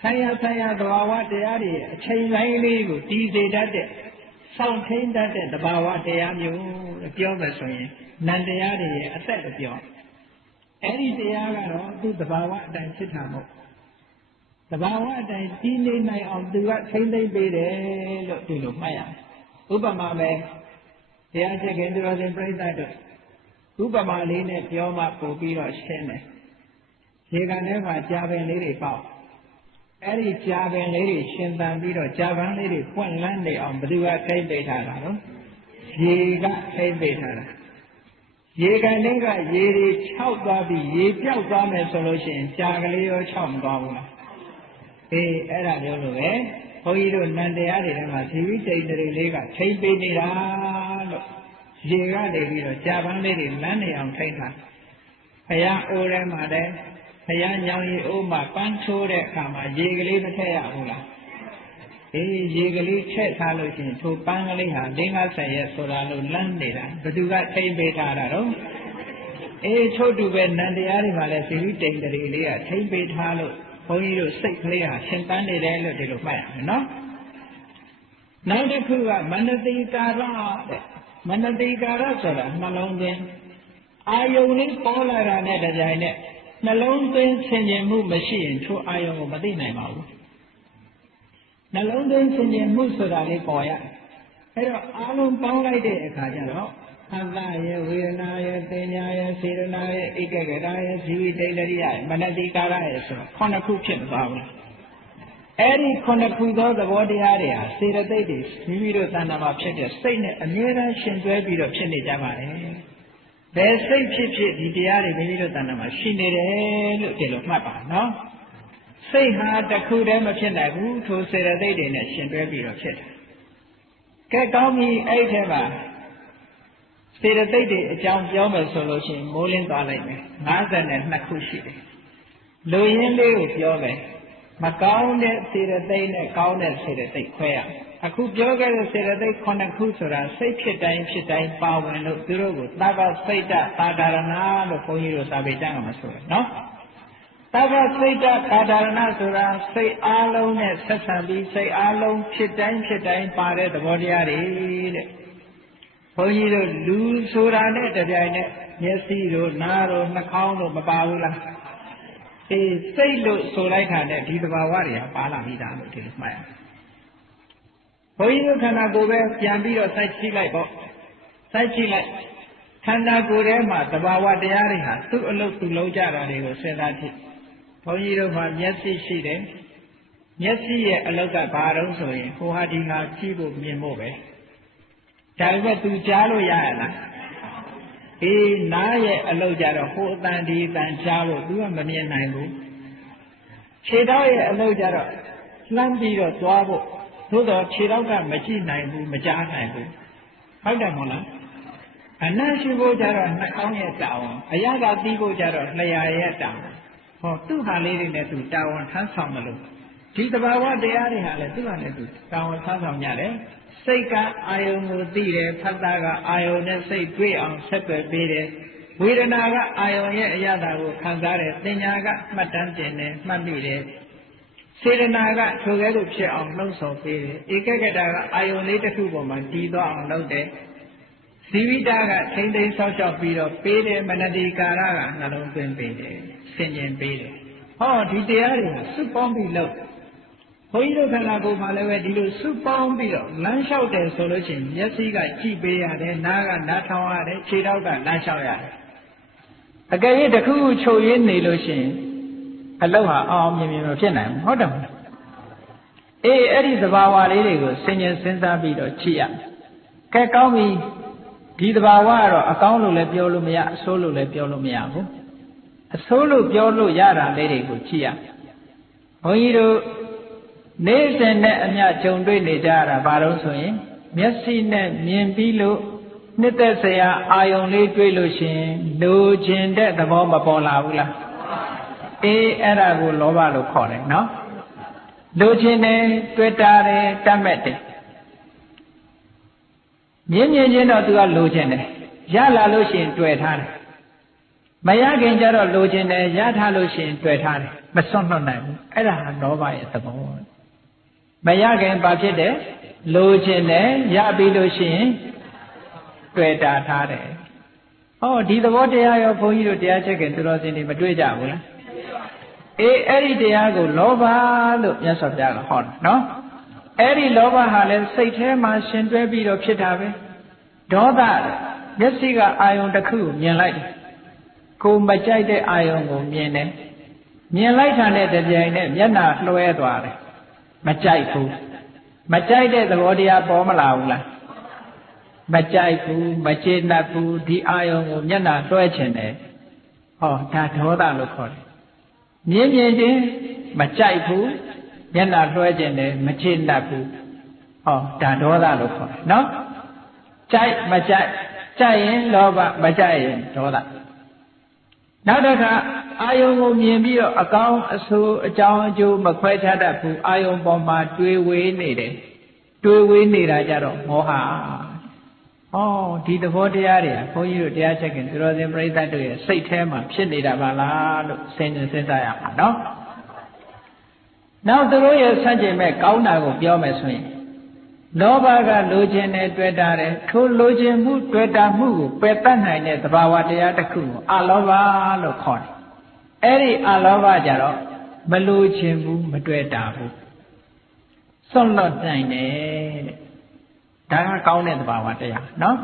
ဆိုင်ရာသဘာဝတရားတွေအချိန်တိုင်းလေးကိုတည်စေတတ်တဲ့စောင့်ထိန်တတ်တဲ့သဘာဝတရားမျိုးပြောမယ်ဆိုရင်နန္တရားတွေရဲ့အသက်ပြောအဲ့ဒီတရားကတော့သူ့သဘာဝအတိုင်းဖြစ်တာမဟုတ်သဘာဝအတိုင်းတည်နေနိုင်အောင်သူကထိမ့်သိမ့်ပေးတယ်လို့ဒီလိုမှတ်ရတယ်ဥပမာပဲတရားချက်ခင်သူတော်စင်ပြိဿတို့ဥပမာလေးနဲ့ပြောမှပို့ပြီးတော့ရှင်းတယ်ရေကန်ထဲမှာကြာပင်လေးတွေပေါက်အဲ့ဒီကြာပင်လေးတွေရှင်သန်ပြီးတော့ကြာပန်းလေးတွေပွင့်လန်းနေအောင်ဘယ်သူကထိမ့်ပေးထားတာနော်ရေကထိမ့်ပေးထားတာရေကန်ထဲကရေတွေခြောက်သွားပြီးရေပြောက်သွားမယ်ဆိုလို့ရှိရင်ကြာကလေးရောခြောက်မသွားဘူးလားအဲ့ဒါမျိုးလိုပဲဘုန်းကြီးတို့နန္တရားတွေထဲမှာဇီဝိတ္တိတရိလေးကထိမ့်ပေးနေတာလို့ရေကနေပြီးတော့ကြာပန်းလေးတွေလန်းနေအောင်ထိမ့်ထားဘုရားအိုးထဲမှာလည်းဘုရားညောင်ရီအိုးမှာပန်းချိုးတဲ့အခါမှာရေကလေးမထည့်ရဘူးလားရေကလေးထည့်ထားလို့ရှိရင်ထိုပန်းကလေးဟာ50ရက်ဆိုတာလို့လန်းနေတာဘယ်သူကထိမ့်ပေးထားတာတော့ထို့တူပဲနန္တရားတွေမှာလည်းဇီဝိတ္တိတရိလေးကထိမ့်ပေးထားလို့ဘုန်းကြီးတို့စိတ်ကလေးဟာရှင်သန်နေတယ်လို့ဒီလိုမှတ်ရမယ်နော်နောက်တစ်ခုကမနတိကာရတဲ့မနတိကာရဆိုတာနှလုံးသွင်းအာယုန်လေးပေါ်လာတာနဲ့တကြိုင်နဲ့နှလုံးသွင်းဆင်ခြင်မှုမရှိရင်ထိုအာယုန်ကိုမသိနိုင်ပါဘူးနှလုံးသွင်းဆင်ခြင်မှုဆိုတာလေးပေါ်ရအဲ့တော့အာလုံးပေါင်းလိုက်တဲ့အခါကျတော့အတ္တရဲ့ဝေဒနာရဲ့သင်ညာရဲ့စေတနာရဲ့ဧကဂတရဲ့ဇီဝိတ္တိတရိယရဲ့မနတိကာရရဲ့ဆိုတော့9ခုဖြစ်သွားဘူးလားအဲ့ဒီ9ခုသောသဘောတရားတွေဟာစေတသိက်တွေမိမိတို့တဏ္ဍာမှာဖြစ်တဲ့စိတ်နဲ့အမြဲတမ်းရှင်တွဲပြီးတော့ဖြစ်နေကြပါတယ်ဘယ်စိတ်ဖြစ်ဖြစ်ဒီတရားတွေမိမိတို့တဏ္ဍာမှာရှိနေတယ်လို့ဒီလိုမှတ်ပါနော်စိတ်ဟာတစ်ခုတည်းမဖြစ်နိုင်ဘူးထိုစေတသိက်တွေနဲ့ရှင်တွဲပြီးတော့ဖြစ်တယ်ကဲကောင်းပြီအဲ့ထဲမှာစေတသိက်တွေအကြောင်းပြောမယ်ဆိုလို့ရှိရင်မိုးလင်းသွားလိုက်မယ်52ခုရှိတယ်လူရင်းလေးကိုပြောမယ်မကောင်းတဲ့စေတသိက်နဲ့ကောင်းတဲ့စေတသိက်ခွဲရအခုပြောခဲ့တဲ့စေတသိက်9ခုဆိုတာစိတ်ဖြစ်တိုင်းပါဝင်လို့သူတို့ကိုသဗ္ဗစိတ်တသာဒရဏလို့ဘုန်းကြီးတို့စာပေကျမ်းကမှာဆိုတယ်နော်သဗ္ဗစိတ်တသာဒရဏဆိုတာစိတ်အားလုံးနဲ့ဆက်ဆံပြီးစိတ်အားလုံးဖြစ်တိုင်းပါတဲ့သဘောတရားတွေတဲ့ဘုန်းကြီးတို့လူဆိုတာနဲ့တပြိုင်နက်မျက်စိတို့နားတို့နှာခေါင်းတို့မပါဘူးလားစိတ်လို့ဆိုလိုက်တာနဲ့ဒီသဘာဝတွေကပါလာပြီးသားလို့ဒီလိုမှတ်ရဘုန်းကြီးတို့ခန္ဓာကိုယ်ပဲပြန်ပြီးတော့စိုက်ကြည့်လိုက်ပေါ့စိုက်ကြည့်လိုက်ခန္ဓာကိုယ်ထဲမှာသဘာဝတရားတွေဟာသူ့အလုပ်သူလုပ်ကြတာတွေကိုစဉ်းစားကြည့်ဘုန်းကြီးတို့မှာမျက်စိရှိတယ်မျက်စိရဲ့အလုပ်ကဘာတုံးဆိုရင်ဟိုဟာဒီဟာကြည့်ဖို့မြင်ဖို့ပဲဒါပေမဲ့သူကြားလို့ရရလားနားရဲ့အလုပ်ကြတော့ဟိုအတန်ဒီအတန်ကြားဖို့သူကမမြင်နိုင်ဘူးခြေထောက်ရဲ့အလုပ်ကြတော့လှမ်းပြီးတော့သွားဖို့သို့တော့ခြေထောက်ကမကြည့်နိုင်ဘူးမကြားနိုင်ဘူးဟုတ်တယ်မို့လားအနံ့ရှိဖို့ကြတော့နှာခေါင်းရဲ့တာဝန်အရသာတီးဖို့ကြတော့လျှာရဲ့တာဝန်ဟောသူ့ဟာလေးတွေနဲ့သူတာဝန်ထမ်းဆောင်တယ်လို့ဒီသဘာဝတရားတွေဟာလည်းသူ့ဟာနဲ့သူတာဝန်ထမ်းဆောင်ကြတယ်စိတ်ကအာယုံကိုသိတယ်ဖတ်တာကအာယုံနဲ့စိတ်တွေ့အောင်ဆက်သွယ်ပေးတယ်ဝေဒနာကအာယုံရဲ့အရသာကိုခံစားတယ်သင်ညာကမှတ်တမ်းတင်တယ်မှတ်မိတယ်စေတနာကထိုကဲ့သို့ဖြစ်အောင်လှုံ့ဆော်ပေးတယ်ဧကဂတကအာယုံလေးတစ်ခုပေါ်မှာတည်သွားအောင်လုပ်တယ်ဇီဝိတကထိမ့်သိမ်းဆောက်ရှောက်ပြီးတော့ပေးတယ်မနတိကာရကနှလုံးသွင်းပေးတယ်ဆင်ခြင်ပေးတယ်ဟောဒီတရားတွေစုပေါင်းပြီးလုပ် ဘုန်းကြီးတို့ခန္ဓာကိုယ်မှာလည်းပဲဒီလိုစုပေါင်းပြီးတော့လမ်းလျှောက်တယ်ဆိုလို့ရှိရင်မျက်စိကကြည့်ပေးရတယ်နားကနားထောင်ရတယ်ခြေထောက်ကလမ်းလျှောက်ရတယ်အကယ်၍တစ်ခုခုချုပ်ရင်းနေလို့ရှိရင်အလောက်ဟာအောင်မြင်မြင်မဖြစ်နိုင်ဘူးဟုတ်တယ်မလားအေးအဲ့ဒီသဘာဝလေးတွေကိုစဉ်းကျင်စဉ်းစားပြီးတော့ကြည့်ရကဲကောင်းပြီဒီသဘာဝကတော့အကောင်းလို့လည်းပြောလို့မရအဆိုးလို့လည်းပြောလို့မရဘူးအဆိုးလို့ပြောလို့ရတာလေးတွေကိုကြည့်ရဘုန်းကြီးတို့နေ့စဉ်နဲ့အမျှကြုံတွေ့နေကြရတာဘာလို့ဆိုရင်မျက်စိနဲ့မြင်ပြီးလို့နှစ်သက်စရာအာယုံလေးတွေ့လို့ရှိရင်လိုချင်တဲ့သဘောမပေါ်လာဘူးလားအေးအဲ့ဒါကိုလောဘလို့ခေါ်တယ်နော်လိုချင်တယ်တွေ့တာတယ်တတ်မဲ့တယ်မြင်ချင်းတော့သူကလိုချင်တယ်ရလာလို့ရှိရင်တွေ့ထားတယ်မရခင်ကျတော့လိုချင်တယ်ရထားလို့ရှိရင်တွေ့ထားတယ်မစွန့်လွတ်နိုင်ဘူးအဲ့ဒါဟာလောဘရဲ့သဘောမရခင်ဘာဖြစ်တယ်လိုချင်တယ်ရပြီးလို့ရှိရင်တွေ့တာထားတယ်ဟောဒီသဘောတရားရောဘုန်းကြီးတို့တရားချက်ခင်သူတော်စင်တွေမတွေ့ကြဘူးလားအေးအဲ့ဒီတရားကိုလောဘလို့မြတ်စွာဘုရားကဟောတာနော်အဲ့ဒီလောဘဟာလည်းစိတ်ထဲမှာရှင်တွဲပြီးတော့ဖြစ်တာပဲဒေါသမျက်စိကအာယုံတစ်ခုကိုမြင်လိုက်တယ်ကိုမကြိုက်တဲ့အာယုံကိုမြင်တယ်မြင်လိုက်တာနဲ့တပြိုင်နက်မျက်နှာလွှဲသွားတယ်မကြိုက်ဘူးမကြိုက်တဲ့သဘောတရားပေါ်မလာဘူးလားမကြိုက်ဘူးမကျေနပ်ဘူးဒီအာယုံကိုမျက်နှာလွှဲချင်တယ်ဟောဒါဒေါသလို့ခေါ်တယ်မြင်ချင်းမကြိုက်ဘူးမျက်နှာလွှဲခြင်းတယ်မချစ်တတ်ဘူးဟောဒါဒေါသလို့ခေါ်တယ်နော်ကြိုက်မကြိုက်ကြိုက်ရင်လောဘမကြိုက်ရင်ဒေါသနောက်တစ်ခါအာယုံကိုမြင်ပြီးတော့အကောင်းအဆိုးအကြောင်းအကျိုးမခွဲခြားတတ်ဘူးအာယုံပေါ်မှာတွေးဝေးနေတယ်တွေးဝေးနေတာကြတော့မောဟဟောဒီသဘောတရားတွေကဘုန်းကြီးတို့တရားချက်ခင်သူတော်စင်ပြိဿတ်တို့ရဲ့စိတ်ထဲမှာဖြစ်နေတာပါလားလို့စဉ်းစားရမှာနော်နောက်သူတို့ရဲ့ဆန့်ကျင်မဲ့ကောင်းတာကိုပြောမယ်ဆိုရင်လောဘကလိုချင်တယ်တွေ့တာတယ်ထိုလိုချင်မှုတွေ့တာမှုကိုပယ်တတ်နိုင်တဲ့သဘာဝတရားတစ်ခုကိုအလောဘလို့ခေါ်တယ်အဲ့ဒီအလောဘကြတော့မလိုချင်ဘူးမတွေ့တာဘူးစွန့်လွတ်နိုင်တယ်တဲ့ဒါကကောင်းတဲ့သဘာဝတရားနော်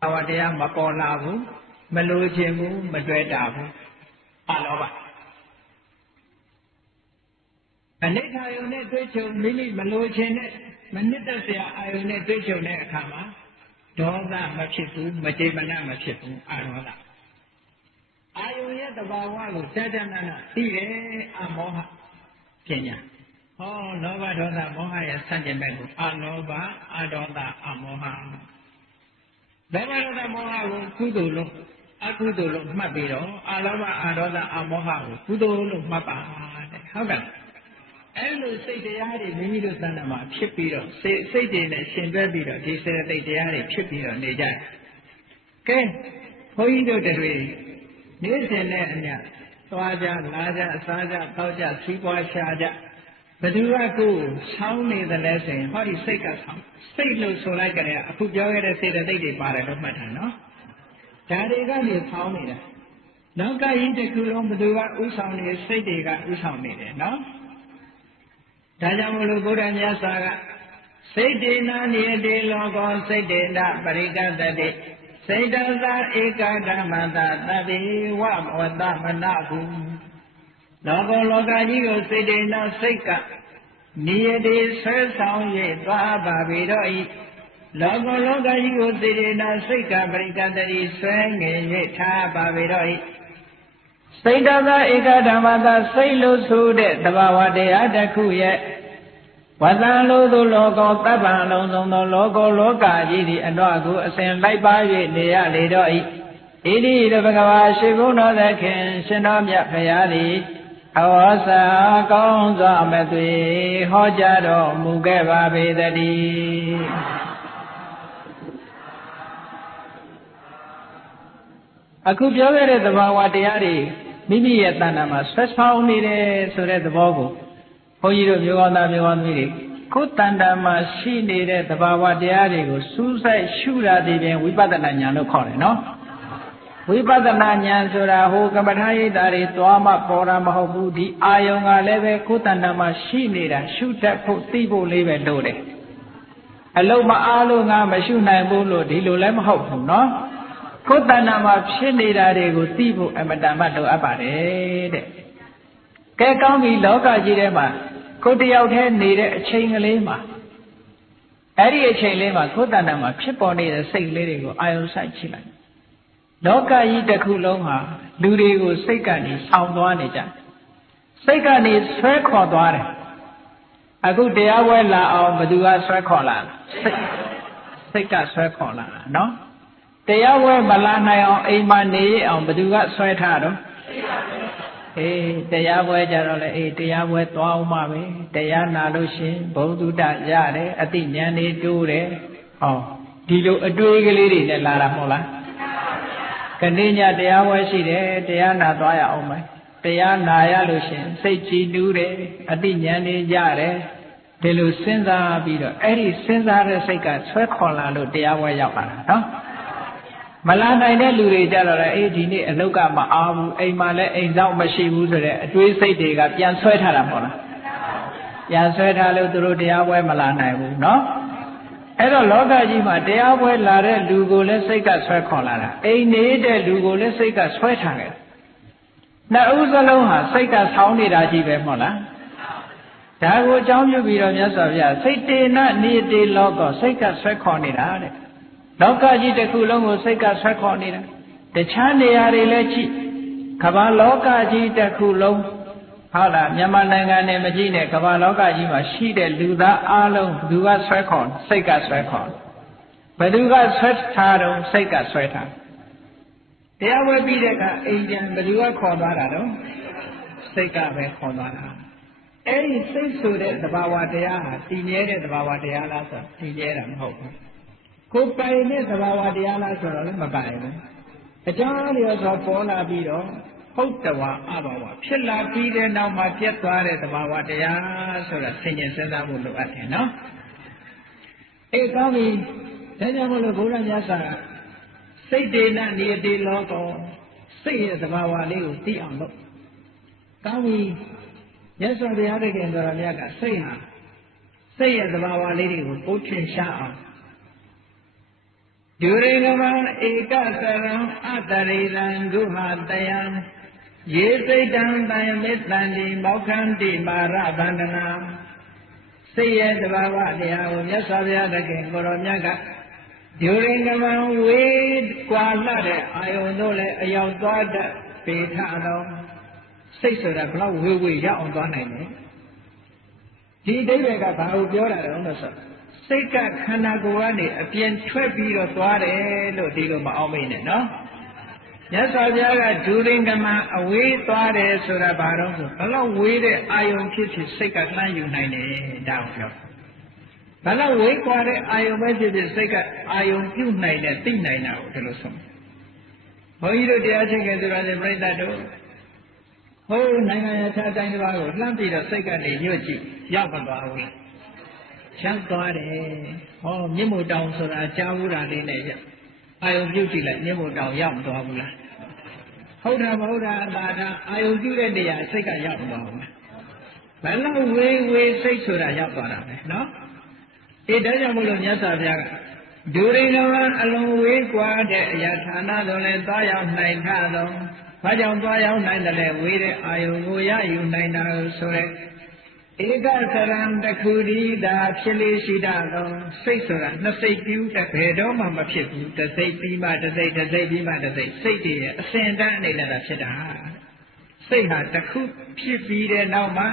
သဘာဝတရားမပေါ်လာဘူးမလိုချင်ဘူးမတွေ့တာဘူးအလောဘအနိဋ္ဌာယုံနဲ့တွေ့ကြုံမိမိမလိုချင်တဲ့မနစ်သက်စရာအာယုံနဲ့တွေ့ကြုံတဲ့အခါမှာဒေါသမဖြစ်ဘူးမကျေမနပ်မဖြစ်ဘူးအာဒေါသအာယုံရဲ့သဘာဝကိုတတနာနာသိတယ်အမောဟပညာဟောလောဘဒေါသမောဟရဲ့ဆန့်ကျင်ဘက်ကိုအလောဘအဒေါသအမောဟလောဘဒေါသမောဟကိုကုသိုလ်လို့အကုသိုလ်လို့မှတ်ပြီးတော့အလောဘအဒေါသအမောဟကိုကုသိုလ်လို့မှတ်ပါတဲ့ဟုတ်ကဲ့အဲ့လိုစိတ်တရားတွေမိမိတို့သဏ္ဍာန်မှာဖြစ်ပြီးတော့စိတ်တွေနဲ့ရှင်တွဲပြီးတော့ဒီစေတသိက်တရားတွေဖြစ်ပြီးတော့နေကြတယ်။ကဲဘုန်းကြီးတို့တွေနေ့စဉ်နဲ့အမျှသွားကြလာကြအစားကြတောက်ကြစီးပွားရှာကြဘယ်သူကကိုယ်ဆောင်းနေတယ်လဲဆိုရင်ဟောဒီစိတ်ကဆောင်းစိတ်လို့ဆိုလိုက်ကြတယ်အခုပြောခဲ့တဲ့စေတသိက်တွေပါတယ်လို့မှတ်ထားနော်။ဒါတွေကနေဆောင်းနေတာလောကကြီးတစ်ခုလုံးဘယ်သူကဥဆောင်နေစိတ်တွေကဥဆောင်နေတယ်နော်။ဒါကြောင့်မလို့ဘုရားမြတ်စွာကစိတ်တေနနိယတေလောကောစိတ်တေနပရိကတတိစိတ်တသာဧကဓမ္မတာတတိဝဝတမနဟုလောကလောကကြီးကိုစိတ်တေနစိတ်ကနိယတေဆွဲဆောင်၍သွားပါပြီတော့ဤလောကလောကကြီးကိုစိတ်တေနစိတ်ကပရိကတတိဆွဲငင်၍ထားပါပြီတော့ဤစိတ်တသာဧကဓမ္မသာစိတ်လို့ဆိုတဲ့သဘာဝတရားတစ်ခုရဲ့ဝတ္တံလို့သောလောကောတပ္ပံလုံးစုံသောလောကောလောကကြီးသည်အတော့ကိုအစဉ်လိုက်ပါ၍နေရလေတော့ဤဣတိရဘဂဝါရှိဘုန်းတော်သခင်ရှင်တော်မြတ်ဖရာသည်အဝါစာကောင်းစွာမသွေဟောကြားတော်မူခဲ့ပါပေတည်းအခုပြောခဲ့တဲ့သဘာဝတရားတွေမိမိရဲ့တဏ္ဍာမှာဆွဲဆောင်နေတယ်ဆိုတဲ့သဘောကိုဘုန်းကြီးတို့မျိုးကောင်းသားမျိုးကောင်းသမီးတွေကိုယ်တဏ္ဍာမှာရှိနေတဲ့သဘာဝတရားတွေကိုစူးစိုက်ရှုတာဒီပြင်ဝိပဿနာဉာဏ်လို့ခေါ်တယ်နော် ဝိပဿနာဉာဏ်ဆိုတာဟိုကမ္မထာရိပ်တာတွေသွားမှပေါ်တာမဟုတ်ဘူးဒီအာယုံကလည်းပဲကိုယ်တဏ္ဍာမှာရှိနေတာရှုတတ်ဖို့သိဖို့လေးပဲလို့တယ်အလုံးမအားလို့ငါမရှုနိုင်ဘူးလို့ဒီလိုလည်းမဟုတ်ဘူးနော်ကိုယ်တဏ္ဍာမှာဖြစ်နေတာတွေကိုသိဖို့အမတန်မှလိုအပ်ပါတယ်တဲ့ကဲကောင်းပြီလောကကြီးထဲမှာကိုယ်တယောက်တည်းနေတဲ့အချိန်ကလေးမှာအဲ့ဒီအချိန်လေးမှာကိုယ်တဏ္ဍာမှာဖြစ်ပေါ်နေတဲ့စိတ်ကလေးတွေကိုအာယုံစိုက်ကြည့်လိုက်လောကကြီးတစ်ခုလုံးဟာလူတွေကိုစိတ်ကနေဆောင်းသွားနေကြစိတ်ကနေဆွဲခေါ်သွားတယ်အခုတရားဝဲလာအောင်ဘသူကဆွဲခေါ်လာစိတ်ကဆွဲခေါ်လာတာနော်တရားဝဲမလာနိုင်အောင်အိမ်မှာနေရအောင်ဘသူကဆွဲထားတော့အေးတရားဝဲကြတော့လေအေးတရားဝဲသွားအောင်ပါပဲတရားနာလို့ရှင်ဘုံတုတရတယ်အတိဉာဏ်တွေတိုးတယ်ဟောဒီလိုအတွေးကလေးတွေနဲ့လာတာမဟုတ်လားခဏညတရားဝဲရှိတယ်တရားနာသွားရအောင်မယ်တရားနာရလို့ရှင်စိတ်ကြည်နူးတယ်အတိဉာဏ်တွေရတယ်ဒီလိုစဉ်းစားပြီးတော့အဲ့ဒီစဉ်းစားတဲ့စိတ်ကဆွဲခေါ်လာလို့တရားဝဲရောက်လာတာနော်မလာနိုင်တဲ့လူတွေကြတော့လေအေးဒီနေ့အလုတ်ကမအားဘူးအိမ်မှာလည်းအိမ်ဆောင်မရှိဘူးဆိုတဲ့အတွေးစိတ်တွေကပြန်ဆွဲထားတာမဟုတ်လားပြန်ဆွဲထားလို့သူတို့တရားဝဲမလာနိုင်ဘူးနော်အဲ့တော့လောကကြီးမှာတရားပွဲလာတဲ့လူကိုလည်းစိတ်ကဆွဲခေါ်လာတာအိမ်နေတဲ့လူကိုလည်းစိတ်ကဆွဲထားတယ်နှစ်ဦးစလုံးဟာစိတ်ကဆောင်းနေတာကြီးပဲမဟုတ်လားဒါကိုအကြောင်းပြုပြီးတော့မြတ်စွာဘုရားစိတ်တေနနိတေလောကောစိတ်ကဆွဲခေါ်နေတာတဲ့လောကကြီးတစ်ခုလုံးကိုစိတ်ကဆွဲခေါ်နေတာတခြားနေရာတွေလည်းကြည့်ကမ္ဘာလောကကြီးတစ်ခုလုံးဟုတ်လားမြန်မာနိုင်ငံနဲ့မကြည့်နဲ့ကမ္ဘာလောကကြီးမှာရှိတဲ့လူသားအလုံးဘသူကဆွဲခေါ်စိတ်ကဆွဲခေါ်ဘသူကဆွဲထားတော့စိတ်ကဆွဲထားတရားဝဲပြီးတဲ့အခါအိမ်ပြန်ဘသူကခေါ်သွားတာတော့စိတ်ကပဲခေါ်သွားတာအဲ့ဒီစိတ်ဆိုတဲ့သဘာဝတရားဟာတည်မြဲတဲ့သဘာဝတရားလားဆိုတည်မြဲတာမဟုတ်ဘူးကိုယ်ပိုင်တဲ့သဘာဝတရားလားဆိုတော့လည်းမပိုင်ဘူးအကြောင်းလျော်စွာပေါ်လာပြီးတော့ဟုတ်တဝါအဘဝဖြစ်လာပြီးတဲ့နောက်မှာပြတ်သွားတဲ့သဘာဝတရားဆိုတာဆင်ញင်စဉ်းစားဖို့လိုအပ်တယ်နော်အေးကောင်းပြီဒါကြောင့်မလို့ဘုရားမြတ်စွာစိတ်တေနနိယတိလောကောစိတ်ရဲ့သဘာဝလေးကိုသိအောင်လုပ်ကောင်းပြီမြတ်စွာဘုရားတခင်တော်မြတ်ကစိတ်ဟာစိတ်ရဲ့သဘာဝလေးတွေကိုပို့ထင်ရှားအောင်ဒုရေကမဧကသရံအတရိရံဒုဟာတယံယေစိတ်တံတံမေတ္တံဒီမောက္ခန္တိမာရဗန္ဒနာစိတ်ရဲ့သဘာဝတရားကိုမြတ်စွာဘုရားတခင်ကိုရောမြတ်ကဒုရေကမဝေကွာလှတဲ့အာယုန်တို့လည်းအယောက်သွားတတ်ပေထသောစိတ်ဆိုတာဘလောက်ဝေရောက်အောင်သွားနိုင်လဲဒီအဓိပ္ပာယ်ကဘာကိုပြောတာလဲလို့ဆိုစိတ်ကခန္ဓာကိုယ်ကနေအပြင်ထွက်ပြီးတော့သွားတယ်လို့ဒီလိုမအောင်မေ့နဲ့နော်မြတ်စွာဘုရားကဒုရင်ကမအဝေးသွားတယ်ဆိုတာဘာတော့ဆိုဘလောက်ဝေးတဲ့အာယုံဖြစ်ဖြစ်စိတ်ကလှမ်းယူနိုင်တယ်ဒါကိုပြောဘလောက်ဝေးကွာတဲ့အာယုံပဲဖြစ်ဖြစ်စိတ်ကအာယုံပြုတ်နိုင်တဲ့သိနိုင်တာကိုဒီလိုဆိုဘုန်းကြီးတို့တရားချင်းကဆိုရတယ်ပြိဿတ်တို့ဟိုးနိုင်ငံရခြားတိုင်းတစ်ပါးကိုလှမ်းပြီးတော့စိတ်ကနေညွတ်ကြည့်ရောက်မသွားဘူးလားရောက်သွားတယ်ဟောမြင့်မို့တောင်ဆိုတာကြားဘူးတာလေးနဲ့ရောက်အာယုံပြုတ်ကြည့်လိုက်မြင့်မို့တောင်ရောက်မသွားဘူးလားဟုတ်တာမဟုတ်တာဒါအာယုံပြုတ်တဲ့နေရာစိတ်ကရောက်မသွားဘူးလားဘယ်လောက်ဝေးစိတ်ဆိုတာရောက်သွားတာပဲနော်ဒီဒါကြောင့်မို့လို့မြတ်စွာဘုရားကဒုရိကမအလုံးဝေးကွာတဲ့အရာဌာနသို့လည်းသွားရောက်နိုင်ထသောဘာကြောင့်သွားရောက်နိုင်တယ်လဲဝေးတဲ့အာယုံကိုရယူနိုင်တာဆိုရဲဧကသရံတခုဒီသာဖြစ်လေရှိတတ်သောစိတ်ဆိုတာနှစ်စိတ်ပြူတဲ့ဘယ်တော့မှမဖြစ်ဘူးတစ်စိတ်ပြီးမှတစ်စိတ်တစ်စိတ်ပြီးမှတစ်စိတ်စိတ်တည်းရဲ့အစဉ်တန်းအနေနဲ့သာဖြစ်တာစိတ်ဟာတစ်ခုဖြစ်ပြီးတဲ့နောက်မှ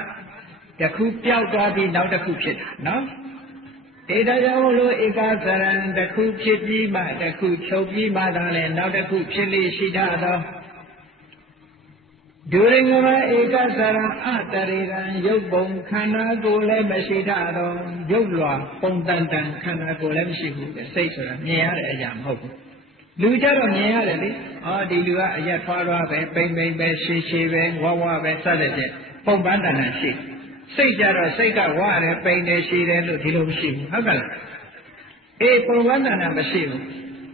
တစ်ခုပျောက်သွားပြီးနောက်တစ်ခုဖြစ်တာနော်ဒါကြောင့်လို့ဧကသရံတစ်ခုဖြစ်ပြီးမှတစ်ခုချုပ်ပြီးမှသာလဲနောက်တစ်ခုဖြစ်လေရှိတတ်သောဒုရိငမဧကသရံအတရိရံရုပ်ပုံခန္ဓာကိုယ်လည်းမရှိတတ်တော့ရုပ်လွာပုံတန်တန်ခန္ဓာကိုယ်လည်းမရှိဘူးစိတ်ဆိုတာမြင်ရတဲ့အရာမဟုတ်ဘူးလူကြတော့မြင်ရတယ်လေဒီလူကအရက်ထွားထွားပဲပိမ့်ပိမ့်ပဲရှည်ရှည်ပဲဝဝပဲစသဖြင့်ပုံပန်းတန်တန်ရှိစိတ်ကြတော့စိတ်ကဝရတယ်ပိမ့်တယ်ရှည်တယ်လို့ဒီလိုမရှိဘူးဟုတ်ကဲ့အေးပုံပန်းတန်တန်မရှိဘူး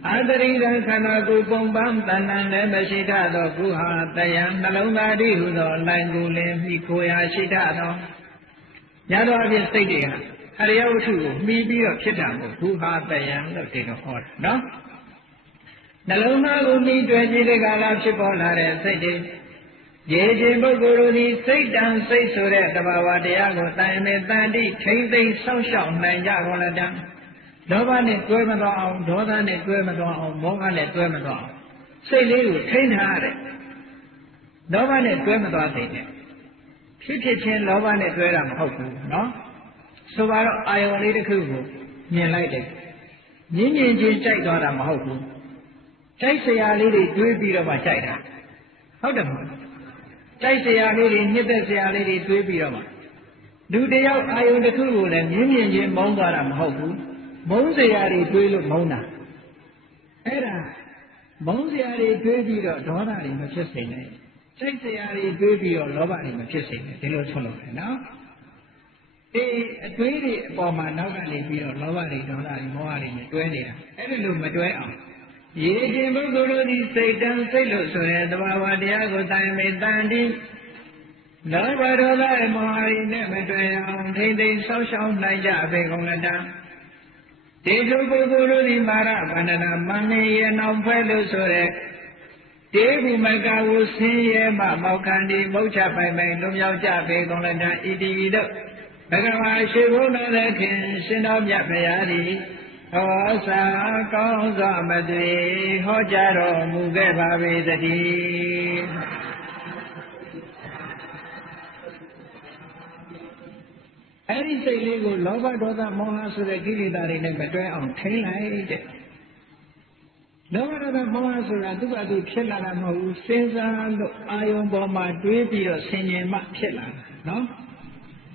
အာတရိဒခန္ဓာကိုယ်ပုံပန်းတဏ္ဍနဲ့မရှိတတ်သောကုဟာတယံနှလုံးသားတိဟုသောလိုင်ကိုလင်မိခိုရာရှိတတ်သောညာသောအဖြစ်စိတ်တွေဟာအရိယဝတ္ထုကိုမှီပြီးတော့ဖြစ်တာမို့ကုဟာတယံလို့ဒီလိုဟောတာနော်နှလုံးသားကိုမှီတွေ့ကြည့်တဲ့ကာလဖြစ်ပေါ်လာတဲ့စိတ်တွေရေခြင်းပုဂ္ဂိုလ်တို့သည်စိတ်တန်စိတ်ဆိုတဲ့တဘာဝတရားကိုတိုင်မဲ့တန်တိထိမ့်သိမ့်ဆောက်ရှောက်နိုင်ကြကုန်လတံလောဘနဲ့တွဲမသွားအောင်ဒေါသနဲ့တွဲမသွားအောင်မောဟနဲ့တွဲမသွားအောင်စိတ်လေးကိုထိန်းထားရတယ်လောဘနဲ့တွဲမသွားသေးနဲ့ဖြစ်ဖြစ်ချင်းလောဘနဲ့တွဲတာမဟုတ်ဘူးနော်ဆိုပါတော့အာယုံလေးတစ်ခုကိုမြင်လိုက်တယ်မြင်ချင်းကြိုက်သွားတာမဟုတ်ဘူးကြိုက်စရာလေးတွေတွေးပြီးတော့မှကြိုက်တာဟုတ်တယ်မဟုတ်ကြိုက်စရာလေးတွေညှစ်သက်စရာလေးတွေတွေးပြီးတော့မှလူတယောက်အာယုံတစ်ခုကိုလည်းမြင်ချင်းမုန်းသွားတာမဟုတ်ဘူးမုန်းစရာတွေတွေးလို့မုန်းတာအဲ့ဒါမုန်းစရာတွေတွေးပြီးတော့ဒေါသတွေမဖြစ်စေနဲ့စိတ်စရာတွေတွေးပြီးတော့လောဘတွေမဖြစ်စေနဲ့ဒီလိုထုတ်လို့တယ်နော်အေးအတွေးတွေအပေါ်မှာနောက်ကနေပြီးတော့လောဘတွေဒေါသတွေမောဟတွေနဲ့တွဲနေတာအဲ့ဒီလိုမတွဲအောင်ရေခြင်းပုဂ္ဂိုလ်တို့သည်စိတ်တန်စိတ်လို့ဆိုတဲ့သဘာဝတရားကိုတိုင်မေတန်တိလောဘဒေါသမောဟတွေနဲ့မတွဲအောင်ထိမ့်သိမ်းဆောက်ရှောက်နိုင်ကြပေကုန်လတံတေထုပုဂ္ဂိုလ်တို့သည်မာရဗန္ဒနာမမေရနောင်ဖဲလို့ဆိုတဲ့တေဘုမကကိုဆင်းရဲမှမောက္ခန္တိမုတ်ချပိုင်ပိုင်လွန်မြောက်ကြပေကုန်လတံဣတိတို့ဘဂဝါရှိဘုန်းတော်လည်းခင်ရှင်တော်မြတ်ဖရာသည်ဟောစာကောင်းစွာမသွေဟောကြားတော်မူခဲ့ပါပေသတည်းအဲ့ဒီစိတ်လေးကိုလောဘဒေါသမောဟဆိုတဲ့ကိလေသာတွေနဲ့မတွဲအောင်ထိန်းလိုက်တဲ့လောဘဒေါသမောဟဆိုတာသူ့ဘာသူဖြစ်လာတာမဟုတ်ဘူးစဉ်းစားလို့အာယုံပေါ်မှာတွေးပြီးတော့ဆင်ញင်မှဖြစ်လာတာနော်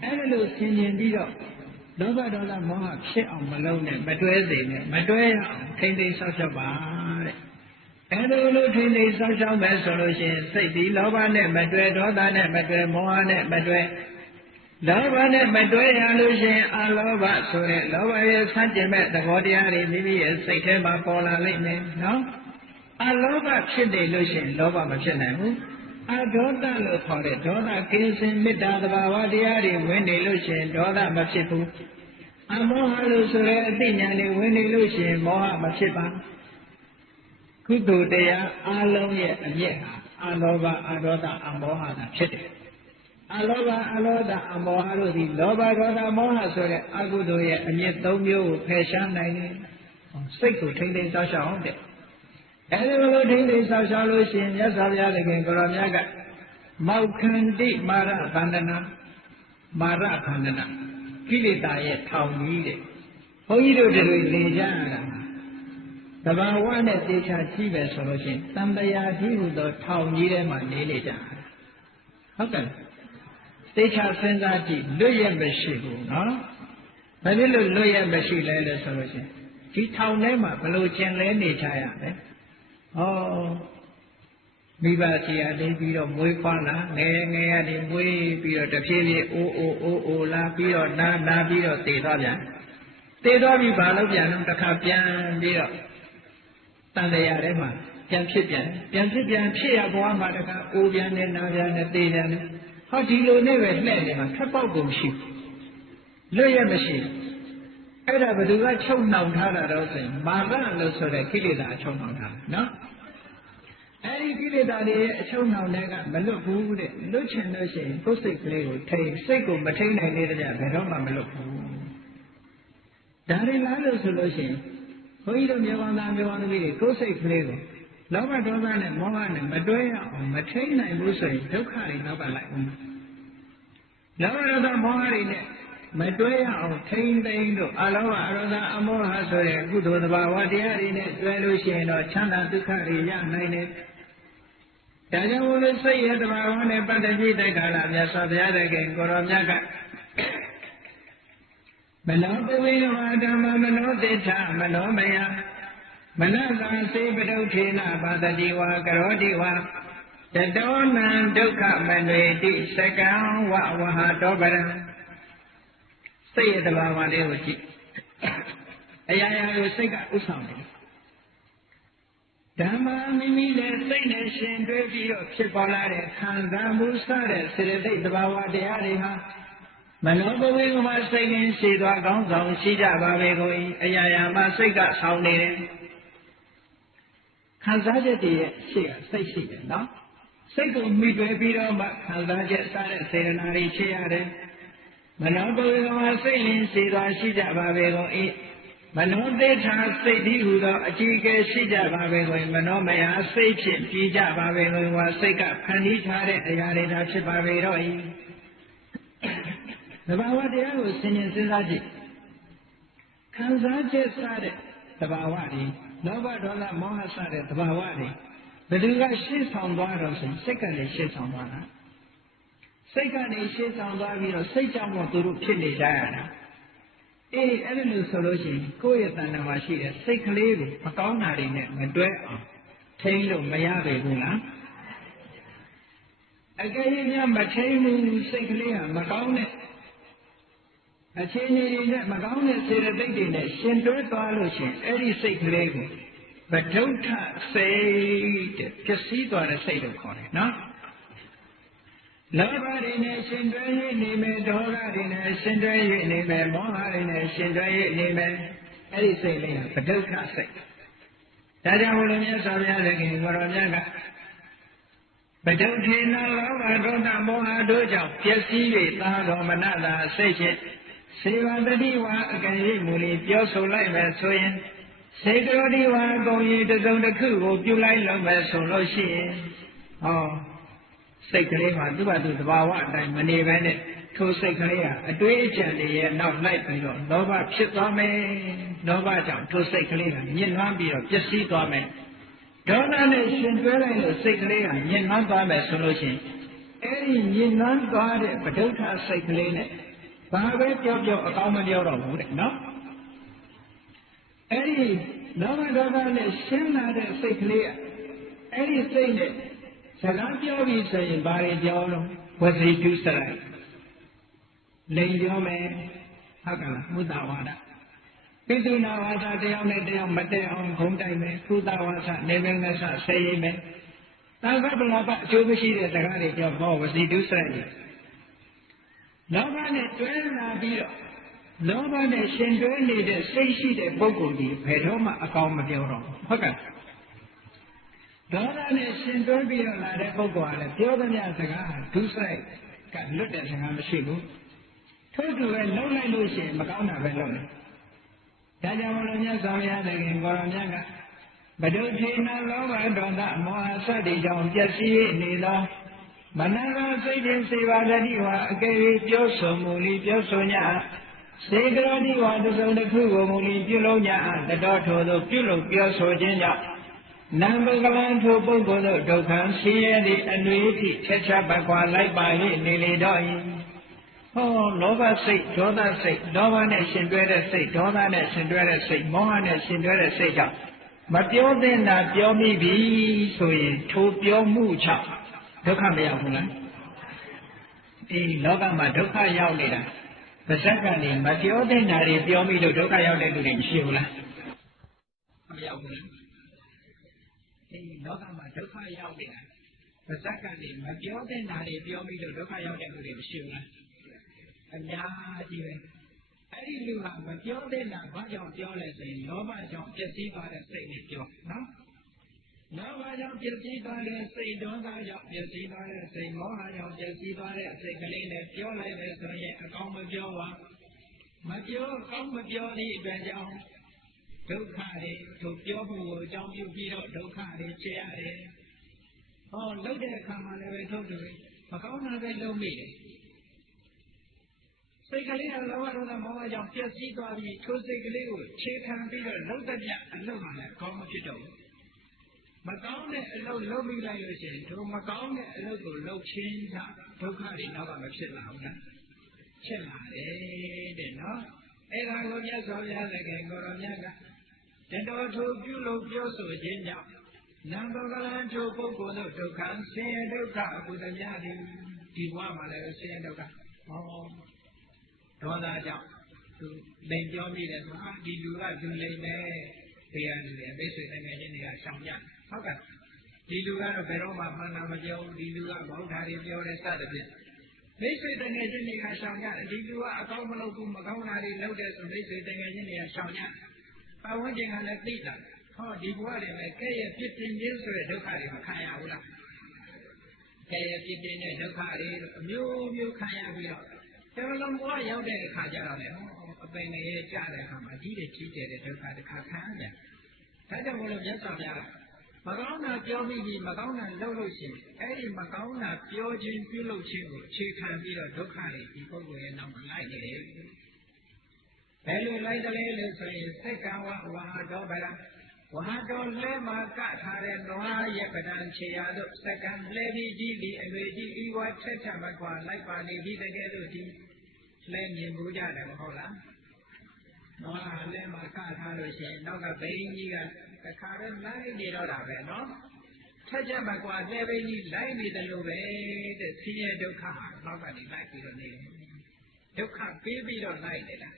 အဲ့ဒါလို့ဆင်ញင်ပြီးတော့လောဘဒေါသမောဟဖြစ်အောင်မလုပ်နဲ့မတွဲစေနဲ့မတွဲရအောင်ထိမ့်သိမ်းဆောက်ရှောက်ပါတဲ့အဲ့ဒါလို့ထိမ့်သိမ်းဆောက်ရှောက်မယ်ဆိုလို့ရှိရင်စိတ်ဒီလောဘနဲ့မတွဲဒေါသနဲ့မတွဲမောဟနဲ့မတွဲလောဘနဲ့မတွဲရလို့ရှိရင်အလောဘဆိုတဲ့လောဘရဲ့ဆန့်ကျင်မဲ့သဘောတရားတွေမိမိရဲ့စိတ်ထဲမှာပေါ်လာလိမ့်မယ်နော်အလောဘဖြစ်နေလို့ရှိရင်လောဘမဖြစ်နိုင်ဘူးအဒေါသလို့ခေါ်တဲ့ဒေါသကင်းစင်မေတ္တာသဘာဝတရားတွေဝင်နေလို့ရှိရင်ဒေါသမဖြစ်ဘူးအမောဟလို့ဆိုတဲ့အသိဉာဏ်တွေဝင်နေလို့ရှိရင်မောဟမဖြစ်ပါကုသိုလ်တရားအလုံးရဲ့အမြတ်ဟာအလောဘအဒေါသအမောဟတာဖြစ်တယ်အလောဘအလောဒအမောဟတို့သည်လောဘဒေါသမောဟဆိုတဲ့အကုသိုလ်ရဲ့အမြတ်၃မျိုးကိုဖယ်ရှားနိုင်တယ်စိတ်ကိုထိမ့်သိမ်းဆောက်ရှောက်အောင်တဲ့အဲဒီလိုထိမ့်သိမ်းဆောက်ရှောက်လို့ရှိရင်မြတ်စွာဘုရားသခင်ကိုရောမြတ်ကမောက္ခန္တိမာရဗန္ဒနာမာရဗန္ဒနာကိလေသာရဲ့ထောင်ကြီးတဲ့ဘုန်းကြီးတို့တွေနေကြရတာသဘာဝနဲ့သေချာကြည့်ပဲဆိုလို့ရှိရင်တန်တရားကြီးဟူသောထောင်ကြီးထဲမှာနေကြတာဟုတ်တယ်သေချာစဉ်းစားကြည့်လွတ်ရမရှိဘူးနော်ဘာဖြစ်လို့လွတ်ရမရှိလဲလို့ဆိုလို့ရှိရင်ဒီထောင်ထဲမှာဘယ်လိုကျင်လဲနေကြရလဲဩမိဘစီအလေးပြီးတော့မွေးဖွားလာငယ်ငယ်ကနေမွေးပြီးတော့တဖြည်းဖြည်းအိုးလာပြီးတော့နာပြီးတော့တည်သွားပြန်တည်သွားပြီးဘာလို့ပြန်တော့တစ်ခါပြန်ပြီးတော့တန်တရားထဲမှာပြန်ဖြစ်ဖြစ်ရဘဝမှာတစ်ခါအိုးပြန်နဲ့နာပြန်နဲ့တည်ပြန်နဲ့ဟောဒီလိုနဲ့ပဲလှဲ့နေမှာထွက်ပေါက်ကုန်ရှိလွတ်ရမရှိအဲ့ဒါဘယ်သူကချုပ်နှောင်ထားတာတော့ဆိုရင်မာနလို့ဆိုတဲ့ကိလေသာချုပ်နှောင်ထားတာနော်အဲ့ဒီကိလေသာတွေရဲ့အချုပ်နှောင်တဲ့ကမလွတ်ဘူးတဲ့လွတ်ချင်လို့ရှိရင်ကိုယ်စိတ်ကလေးကိုထိန်စိတ်ကိုမထိန်နိုင်တဲ့ကြဘယ်တော့မှမလွတ်ဘူးဒါတွေလားလို့ဆိုလို့ရှိရင်ဘုန်းကြီးတို့မြေဝန်သားမြေဝန်သမီးတွေကိုယ်စိတ်ကလေးကိုလောဘဒေါသနဲ့မောဟနဲ့မတွဲရအောင်မထိန်နိုင်ဘူးဆိုရင်ဒုက္ခတွေနောက်ကလိုက်ဦးလောဘဒေါသမောဟတွေနဲ့မတွဲရအောင်ထိန်သိမ်းလို့အလောဘအရောဓအမောဟဆိုတဲ့ကုသိုလ်သဘာဝတရားတွေနဲ့တွဲလို့ရှိရင်တော့ချမ်းသာဒုက္ခတွေရနိုင်တယ်။ဒါကြောင့်မို့လို့စိတ်ရဲ့သဘာဝနဲ့ပတ်သက်ပြီးတိုက်ခါလာမြတ်စွာဘုရားတခင်ကိုရောမြတ်ကမနောတဝိဝါဓမ္မမနောတိဋ္ဌမနောမယမနသာစေပဒုထေနပါတတိဝါကရောတိဝါတတောနံဒုက္ခမနွေတိစကံဝဝဟတောပရံစိတ်ရဲ့သဘာဝလေးကိုကြည့်အရာရာကိုစိတ်ကဥဆောင်တယ် ဓမ္မမိမိနဲ့စိတ်နဲ့ရှင်တွဲပြီးတော့ဖြစ်ပေါ်လာတဲ့ခံစားမှုစတဲ့စေတသိက်သဘာဝတရားတွေဟာမနောဘဝေကမှာစိတ်ရင်းရှိသွားကောင်းဆောင်ရှိကြပါပဲကိုအရာရာမှာစိတ်ကဆောင်နေတယ်ခံစားချက်တွေရဲ့ရှေ့ကစိတ်ရှိတယ်နော်စိတ်ကိုမိတွေ့ပြီးတော့မှခံစားချက်စတဲ့စေတနာတွေဖြစ်ရတယ်မနောဘဝေကမှာစိတ်ရင်းရှိသွားရှိကြပါပဲကိုမနောသေထာစိတ်ဒီဟုသောအကြည့်အကဲရှိကြပါပဲကိုမနောမယစိတ်ဖြင့်ပြည်ကြပါပဲကိုဝါစိတ်ကဖန်တီးထားတဲ့အရာတွေဒါဖြစ်ပါပဲတော့သဘာဝတရားကိုဆင်ခြင်စဉ်းစားကြည့်ခံစားချက်စတဲ့သဘာဝတွေလောဘဒေါသမောဟစတဲ့သဘာဝတွေဘယ်သူကရှေ့ဆောင်သွားတော့ဆိုစိတ်ကနေရှေ့ဆောင်သွားတာစိတ်ကနေရှေ့ဆောင်သွားပြီးတော့စိတ်ကြောင့်မို့သူတို့ဖြစ်နေကြရတာအဲ့ဒါလို့ဆိုလို့ရှိရင်ကိုယ့်ရဲ့တဏ္ဍာမှာရှိတဲ့စိတ်ကလေးကိုမကောင်းတာတွေနဲ့မတွဲအောင်ထိန်းလို့မရပေဘူးလားအကယ်၍များမထိန်းဘူးစိတ်ကလေးဟာမကောင်းတဲ့အခြေအနေတွေနဲ့မကောင်းတဲ့စေတသိက်တွေနဲ့ရှင်တွဲသွားလို့ရှိရင်အဲ့ဒီစိတ်ကလေးကိုဗဒုဋ္ဌစိတ်တဲ့ပျက်စီးသွားတဲ့စိတ်လို့ခေါ်တယ်နော်လောဘတွေနဲ့ရှင်တွဲ၍နေမယ်ဒေါသတွေနဲ့ရှင်တွဲ၍နေမယ်မောဟတွေနဲ့ရှင်တွဲ၍နေမယ်အဲ့ဒီစိတ်လေးကဗဒုဋ္ဌစိတ်ဒါကြောင့်ဘုရားမြတ်စွာဘုရားသခင်ကိုရောမြတ်ကဗဒုဋ္ဌေနလောဘဒေါသမောဟတို့ကြောင့်ပျက်စီး၍သာတော်မနတာစိတ်ဖြင့်စေဝတတိဝါအကံရိပ်မူလီပြောဆိုလိုက်မယ်ဆိုရင်စေကရောတိဝါအကုန်ကြီးတစ်စုံတစ်ခုကိုပြုလိုက်လို့မယ်ဆိုလို့ရှိရင်ဟောစိတ်ကလေးမှာသူ့ဘာသူသဘာဝအတိုင်းမနေဘဲနဲ့ထိုစိတ်ကလေးဟာအတွေးအကြံတွေရဲ့နောက်လိုက်ပြီးတော့လောဘဖြစ်သွားမယ်လောဘကြောင့်ထိုစိတ်ကလေးကညှဉ်းနှွမ်းပြီးတော့ပျက်စီးသွားမယ်ဒေါသနဲ့ရှင်တွဲလိုက်လို့စိတ်ကလေးကညှဉ်းနှွမ်းသွားမယ်ဆိုလို့ရှိရင်အဲ့ဒီညှဉ်းနှွမ်းသွားတဲ့ဗဒုဋ္ဌစိတ်ကလေးနဲ့ဘာပဲပြောပြောအကောင်းမပြောတော့ဘူးတဲ့နော်အဲ့ဒီလောဘဒေါသနဲ့ရှင်းလာတဲ့စိတ်ကလေးကအဲ့ဒီစိတ်နဲ့စကားပြောပြီးဆိုရင်ဘာတွေပြောလို့ဝစီတုစရိုက်လိန်ပြောမယ်ဟုတ်ကလားမုဒဝါဒပိသုနာဝါဒတယောက်နဲ့တယောက်မတည့်အောင်ခုံတိုက်မယ်ကုသဝါဒနေမင်းနဲ့ဆဆဲရိပ်မယ်သာသဗလာပအကျိုးမရှိတဲ့စကားတွေပြောဘောဝစီတုစရိုက်လောဘနဲ့တွဲလာပြီးတော့လောဘနဲ့ရှင်တွဲနေတဲ့စိတ်ရှိတဲ့ပုဂ္ဂိုလ်ကြီးဘယ်တော့မှအကောင်းမပြောတော့ဘူးဟုတ်ကဲ့ဒေါသနဲ့ရှင်တွဲပြီးတော့လာတဲ့ပုဂ္ဂိုလ်ကလည်းပြောသမျှစကားဒုစရိုက်ကလွတ်တဲ့စကားမရှိဘူးထို့တူပဲလှုပ်လိုက်လို့ရှိရင်မကောင်းတာပဲလုပ်တယ်ဒါကြောင့်မလို့မြတ်စွာဘုရားသခင်ကိုရောမြတ်ကဘဒုဋ္ဌေနလောဘဒေါသမောဟစသည်ကြောင့်ပျက်စီးနေသောမနရစိတ်တင်စေပါတတိဝါအကယ်၍ပြောဆိုမူလီပြောဆို냐စေကရောတိဝါတစ်စုံတစ်ခုကိုမူလီပြုလုပ်냐တတော်ထိုသို့ပြုလုပ်ပြောဆိုခြင်းကြောင့်နံပုဂ္ဂလံထိုပုဂ္ဂိုလ်တို့ဒုက္ခံဆင်းရဲသည့်အနွေတိချက်ချပတ်ခွာလိုက်ပါ၍နေလေတော့၏ဟောလောဘစိတ်ဒေါသစိတ်လောဘနဲ့ရှင်တွဲတဲ့စိတ်ဒေါသနဲ့ရှင်တွဲတဲ့စိတ်မောဟနဲ့ရှင်တွဲတဲ့စိတ်ကြောင့်မပြောသင့်တာပြောမိပြီဆိုရင်ထိုပြောမှုချဒုက္ခမရောက်ဘူးလားအေးလောကမှာဒုက္ခရောက်နေတာပါဇက်ကနေမပြောတဲ့နာတွေပြောမိလို့ဒုက္ခရောက်တဲ့လူတွေမရှိဘူးလားမရောက်ဘူးလားအေးလောကမှာဒုက္ခရောက်နေတာပါဇက်ကနေမပြောတဲ့နာတွေပြောမိလို့ဒုက္ခရောက်တဲ့လူတွေမရှိဘူးလားအများကြီးပဲအဲ့ဒီလူဟာမပြောတဲ့နာဘာကြောင့်ပြောလဲဆိုရင်လောဘကြောင့်ပျက်စီးသွားတဲ့စိတ်နဲ့ပြောနော်လောဘကြောင့်ပျက်စီးသွားတဲ့စိတ်ဒေါသကြောင့်ပျက်စီးသွားတဲ့စိတ်မောဟကြောင့်ပျက်စီးသွားတဲ့စိတ်ကလေးနဲ့ပြောလိုက်တယ်ဆိုရင်အကောင်းမပြောပါမပြောကောင်းမပြောသည့်အတွက်ကြောင့်ဒုက္ခတွေသူပြောဖို့ကိုအကြောင်းပြုပြီးတော့ဒုက္ခတွေဖြစ်ရတယ်ဟောလုပ်တဲ့အခါမှာလည်းပဲထုတ်တယ်မကောင်းတာပဲလုပ်မိတယ်စိတ်ကလေးကလောဘဒေါသမောဟကြောင့်ပျက်စီးသွားပြီးထိုစိတ်ကလေးကိုခြေခံပြီးတော့လှုပ်တတ်ကြအလုပ်မှလည်းကောင်းမဖြစ်တော့ဘူးမကောင်းတဲ့အလုပ်လုပ်ပြီးလိုက်လို့ရှိရင်တို့မကောင်းတဲ့အလုပ်ကိုလုပ်ချင်းကဒုက္ခတွေနောက်ကမဖြစ်လာဘူးလားဖြစ်လာတယ်တဲ့နော်အဲ့ဒါကိုမြတ်စွာဘုရားသခင်ကိုရောမြတ်ကတတော်ထိုပြုလို့ပြောဆိုခြင်းကြောင့်နံပုဂ္ဂလံထိုပုဂ္ဂိုလ်တို့ဒုက္ခဆင်းရဲဒုက္ခအကုသမြသည်ဒီဘဝမှာလည်းဆင်းရဲဒုက္ခဟောဒေါသကြောင့်သူလိန်ပြောမိတယ်ဆိုတာဒီလူကလူလိန်ပဲ တရားလူတွေမိတ်ဆွေတကယ်ချင်းတွေကရှောင်ကြဟုတ်ကဲ့ဒီလူကတော့ဘယ်တော့မှမှန်တာမပြောဘူးဒီလူကမဟုတ်တာတွေပြောတယ်စသဖြင့်မိတ်ဆွေတကယ်ချင်းတွေကရှောင်ကြတယ်ဒီလူကအကောင်းမလုပ်ဘူးမကောင်းတာတွေလုပ်တယ်ဆိုမိတ်ဆွေတကယ်ချင်းတွေကရှောင်ကြပတ်ဝန်းကျင်ကလည်းသိတာဟောဒီဘဝတွေမှာကဲရဲ့ဖြစ်တင်ခြင်းဆိုတဲ့ဒုက္ခတွေမခံရဘူးလားကဲရဲ့ဖြစ်တင်တဲ့ဒုက္ခတွေအမျိုးမျိုးခံရပြီးတော့တော်လုံးဘဝရောက်တဲ့အခါကျတော့လေအပင်ငယ်ကြတဲ့အခါမှာကြီးတဲ့ကြီးတဲ့ဒုက္ခတစ်ခါခံရတယ်ဒါကြောင့်မလို့မြတ်စွာဘုရားမကောင်းတာပြောမိပြီးမကောင်းတာလုပ်လို့ရှိရင်အဲ့ဒီမကောင်းတာပြောခြင်းပြုလုပ်ခြင်းကိုအခြေခံပြီးတော့ဒုက္ခတွေဒီပုဂ္ဂိုလ်ရဲ့နောက်မှာလိုက်နေတယ်ဘယ်လိုလိုက်တယ်လဲလို့ဆိုရင်စိတ်ကဝဝါတော်ဗလားဝါတော်လဲမှာကထားတဲ့နွားရဲ့ပဒံခြေရာတို့စက္ကန့်လဲပြီးကြီးပြီးအလွေကြီးဤဝါထက်ထမကွာလိုက်ပါနေပြီးတကယ်လို့ဒီလဲမြင်မှုကြတယ်မဟုတ်လားနွားလဲမှာကထားလို့ရှိရင်နောက်ကဘိန်းကြီးကတခါတော့လိုက်နေတော့တာပဲနော်ထက်ချက်မကွာလဲဘိန်းကြီးလိုက်နေတယ်လို့ပဲတဲ့ဆင်းရဲဒုက္ခနောက်ကနေလိုက်ပြီးတော့နေတယ်ဒုက္ခပေးပြီးတော့လိုက်နေတာ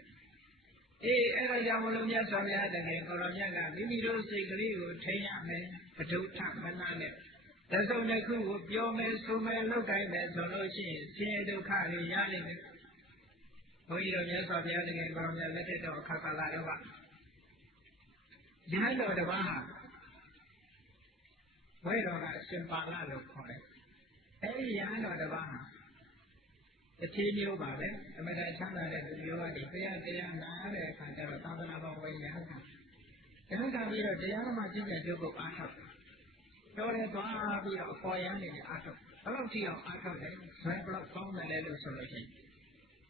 အေးအဲ့ဒါကြောင့်မလို့မြတ်စွာဘုရားတကယ်ကိုရောမြတ်ကမိမိတို့စိတ်ကလေးကိုထိန်းရမယ်ပဒုဋ္ဌမနာနဲ့တစုံတစ်ခုကိုပြောမယ်ဆိုမယ်လုပ်တိုင်းမယ်ဆိုလို့ရှိရင်ဆင်းရဲဒုက္ခတွေရနိုင်တယ်ဘုန်းကြီးတို့မြတ်စွာဘုရားတကယ်ကိုရောမြတ်လက်ထက်တော်အခါကာလတော့ကရဟန်းတော်တစ်ပါးဟာဝိတော်ကအရှင်ပါဠလို့ခေါ်တယ်အဲဒီရဟန်းတော်တစ်ပါးဟာအချင်းမျိုးပါပဲအမတန်ချမ်းသာတဲ့သူမျိုးကနေတရားနာတဲ့အခါကျတော့သာသနာ့ဘဝဝင်ရဟန်းကပြီးတော့တရားမှကျင့်ကြံကြုတ်ကိုအားထုတ်တော်တယ်သွားပြီးတော့အပေါ်ရန်နေအားထုတ်ဘယ်လောက်ထိအောင်အားထုတ်လဲဘယ်လောက်ကောင်းတယ်လဲလို့ဆိုလို့ရှိရင်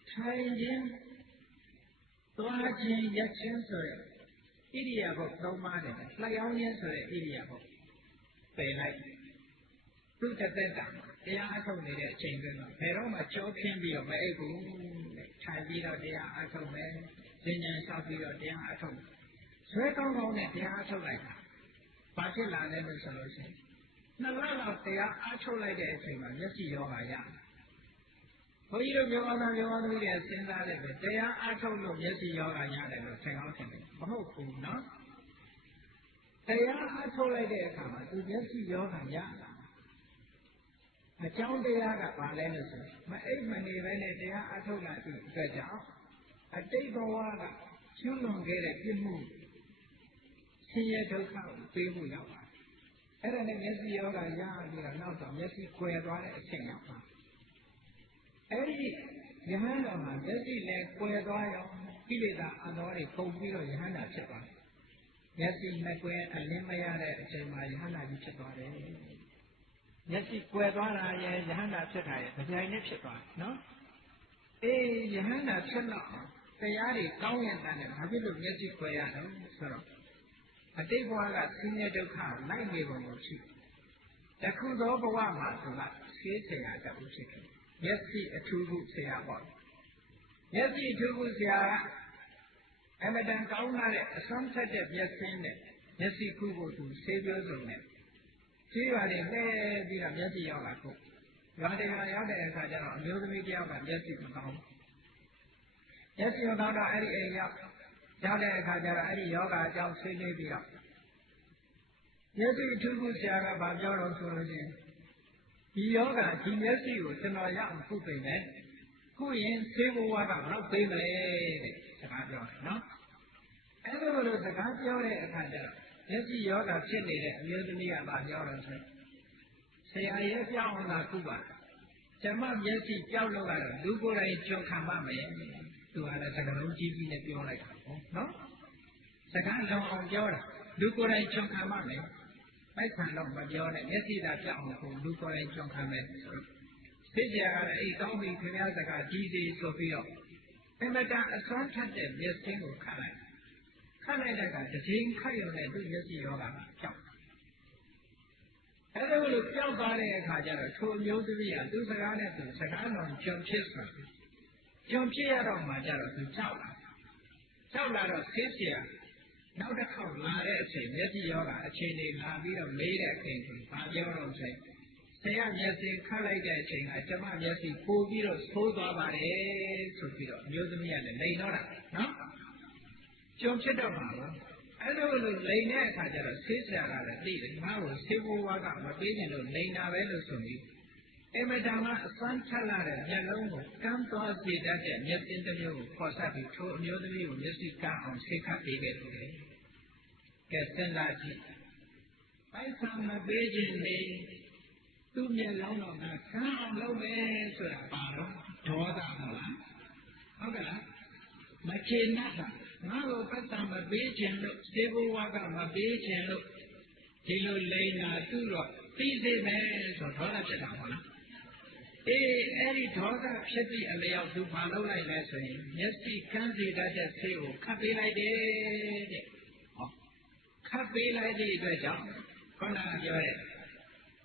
ထိုင်ခြင်းသွားခြင်းရက်ခြင်းဆိုရဣရိယာပုသုံးပါးတယ်လျှောင်းခြင်းဆိုတဲ့ဣရိယာပုပယ်လိုက်သူ့တက်တာတရားအထုတ်နေတဲ့အချိန်ကဘယ်တော့မှကြောခင်းပြီးတော့မအိပ်ဘူးထိုင်ပြီးတော့တရားအထုတ်မယ်ဉာဏ်လျှောက်ပြီးတော့တရားအထုတ်ဆွဲကောင်းကောင်းနဲ့တရားအထုတ်လိုက်တာဘာဖြစ်လာလဲလို့ဆိုလို့ရှိရင်နှစ်လလောက်တရားအထုတ်လိုက်တဲ့အချိန်မှာမျက်စိယောဂရဘုန်းကြီးတို့ပြောသားပြောသားတွေစဉ်းစားတယ်ပဲတရားအထုတ်လို့မျက်စိယောဂရတယ်လို့ထင်ကောင်းထင်တယ်မဟုတ်ဘူးနော်တရားအထုတ်လိုက်တဲ့အခါမှာသူမျက်စိယောဂရတာအကြောင်းတရားကဘာလဲလို့ဆိုမအိပ်မနေပဲနဲ့တရားအထုတ်လာတဲ့အတွက်ကြောင့်အတိတ်ဘဝကကျွလွန်ခဲ့တဲ့ပြစ်မှုဆင်းရဲဒုက္ခကိုပေးဖို့ရောက်ပါတယ်။အဲ့ဒါနဲ့မျက်စိယောဂရပြီးတော့နောက်တော့မျက်စိကွယ်သွားတဲ့အချိန်ရောက်ပါအဲ့ဒီယဟန်တော်မှာမျက်စိလည်းကွယ်သွားရောကိလေသာအတော်တွေပုံပြီးတော့ယဟန်တာဖြစ်သွားတယ်။မျက်စိမကွယ်အလင်းမရတဲ့အချိန်မှာယဟန်တာကြီးဖြစ်သွားတယ်။မျက်စိကွယ်သွားတာရဲ့ယဟန္တာဖြစ်တာရဲ့ကြိုင်နဲ့ဖြစ်သွားတယ်နော်အေးယဟန္တာဖြစ်တော့တရားတွေကောင်းရတဲ့နဲ့ဘာဖြစ်လို့မျက်စိကွယ်ရတော့ဆိုတော့အတိတ်ဘဝကဆင်းရဲဒုက္ခလိုက်နေပုံကိုရှိတခုသောဘဝမှာဆိုတာဆေးဆရာတခုဖြစ်တယ်မျက်စိအထူးခုဆရာပေါ့မျက်စိအထူးခုဆရာကအမတန်ကောင်းလာတဲ့အစွမ်းထက်တဲ့မျက်စိနဲ့မျက်စိခုကိုသူဆေးပြောစုံနဲ့ကျေးရွာတွေလှည့်ပြီးတော့မျက်စိရောက်လာခုရွာတရားရောက်တဲ့အခါကျတော့အမျိုးသမီးတယောက်ကမျက်စိမကောင်းဘူးမျက်စိမကောင်းတော့အဲ့ဒီအိမ်ရောက်တဲ့အခါကျတော့အဲ့ဒီယောဂအကြောင်းဆွေးနွေးပြီးတော့မျက်စိအထူးခုဆရာကဗာပြောတော့ဆိုလို့ချင်းဒီယောဂဒီမျက်စိကိုကျွန်တော်ရအောင်ခုပြင်မယ်ခုရင်သေဘဝကဘယ်တော့သိမလဲတဲ့စကားပြောတယ်နော်အဲ့လိုစကားပြောတဲ့အခါကျတော့မျက်စိယောဂဖြစ်နေတဲ့အမျိုးသမီးကဗာပြောတော့ဆိုဆရာရဲ့ပြောင်းလာခုပါကျမမျက်စိကြောက်လို့ကတော့လူကိုယ်တိုင်ကြုံခံပါမယ်သူကလည်းစကားလုံးကြီးကြီးနဲ့ပြောလိုက်တာပေါ့နော်စကားလုံးအောင်ပြောတာလူကိုယ်တိုင်ကြုံခံပါမယ်ပိုက်ဆံတော့မပြောနဲ့မျက်စိသာပြောင်းအောင်ကိုလူကိုယ်တိုင်ကြုံခံမယ်ဆိုသိကြရတဲ့အိကောင်းပြီခင်ဗျားစကားကြီးစီဆိုပြီးတော့အမတန်အစွမ်းထက်တဲ့မျက်စိကိုခတ်လိုက်တဲ့ကတစ်ချိန်ခတ်ရုံနဲ့သူ့မျက်စိယောဂကကြောက်အဲ့လိုလို့ကြောက်သွားတဲ့အခါကျတော့ထိုအမျိုးသမီးကသူ့စကားနဲ့သူစကားတော်ကြုံဖြစ်ဆိုကြုံဖြစ်ရတော့မှကျတော့သူကြောက်လာတော့ဆေးဆရာနောက်တစ်ခေါက်လာတဲ့အချိန်မျက်စိယောဂအချိန်လေးလာပြီးတော့မေးတဲ့အချိန်ကိုဘာပြောတော့ဆိုဆရာမျက်စိခတ်လိုက်တဲ့အချိန်ကကျမမျက်စိပို့ပြီးတော့သိုးသွားပါတယ်ဆိုပြီးတော့အမျိုးသမီးကလည်းလိန်တော့တာနော်ကြုံဖြစ်တော့မှာ အဲ့လိုလိန်တဲ့အခါကျတော့ဆေးဆရာကလည်းသိတယ်ငါ့ကိုဆေးဘိုးဘွားကမပေးခင်လို့လိန်တာပဲလို့ဆိုပြီးအမတန်မှအစွမ်းထက်လာတဲ့မျက်လုံးကိုကမ်းသွားစေတတ်တဲ့မျက်စင်းတစ်မျိုးကိုခေါ်ဆက်ပြီးထိုအမျိုးသမီးကိုမျက်စိကမ်းအောင်ဆေးခတ်ပေးခဲ့တယ်ကဲစဉ်းစားကြည့်ပိုက်ဆံမပေးခြင်းနေသူ့မျက်လုံးတော့ငါကမ်းအောင်လုပ်မယ်ဆိုတာပါတော့ဒေါသမဟုတ်လားဟုတ်ကဲ့လားမချေနှက်တာငါ့ကိုပတ်စံမပေးခြင်းလို့စေဘဝကမပေးခြင်းလို့ဒီလိုလိန်တာသူ့တော့ပြီးစေမယ်ဆိုဒေါသဖြစ်တာဟုတ်လားအဲ့ဒီဒေါသဖြစ်သည့်အလျောက်သူမလုပ်လိုက်လဲဆိုရင်မျက်စိကန်းစီတတ်တဲ့ဆေးကိုခတ်ပေးလိုက်တယ်တဲ့ဟောခတ်ပေးလိုက်တဲ့အတွက်ကြောင့်ခုနကပြောတဲ့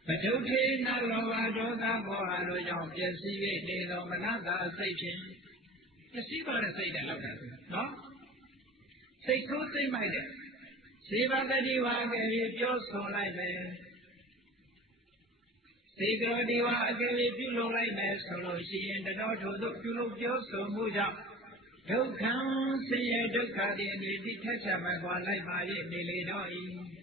ပဒုဋ္ဌေနလောဘဒေါသမောဟတို့ကြောင့်ပျက်စီး၍နေသောမနတစိတ်ဖြင့်ပျက်စီးပါတဲ့စိတ်တဲ့လောက်တာနော်စိတ်ဆိုးသိမ့်မိုက်တဲ့ဇေဝတတိဝါကဲပြီးပြောဆိုလိုက်မယ်စေကရောဒီဝါအကဲပြီးပြုလုပ်လိုက်မယ်ဆိုလို့ရှိရင်တတော်ထို့သို့ပြုလုပ်ပြောဆိုမှုကြောင့်ဒုက္ခဆင်းရဲဒုက္ခတွေအမြင့်တိထက်ချက်မကွာလိုက်ပါ၍နေလေတော့၏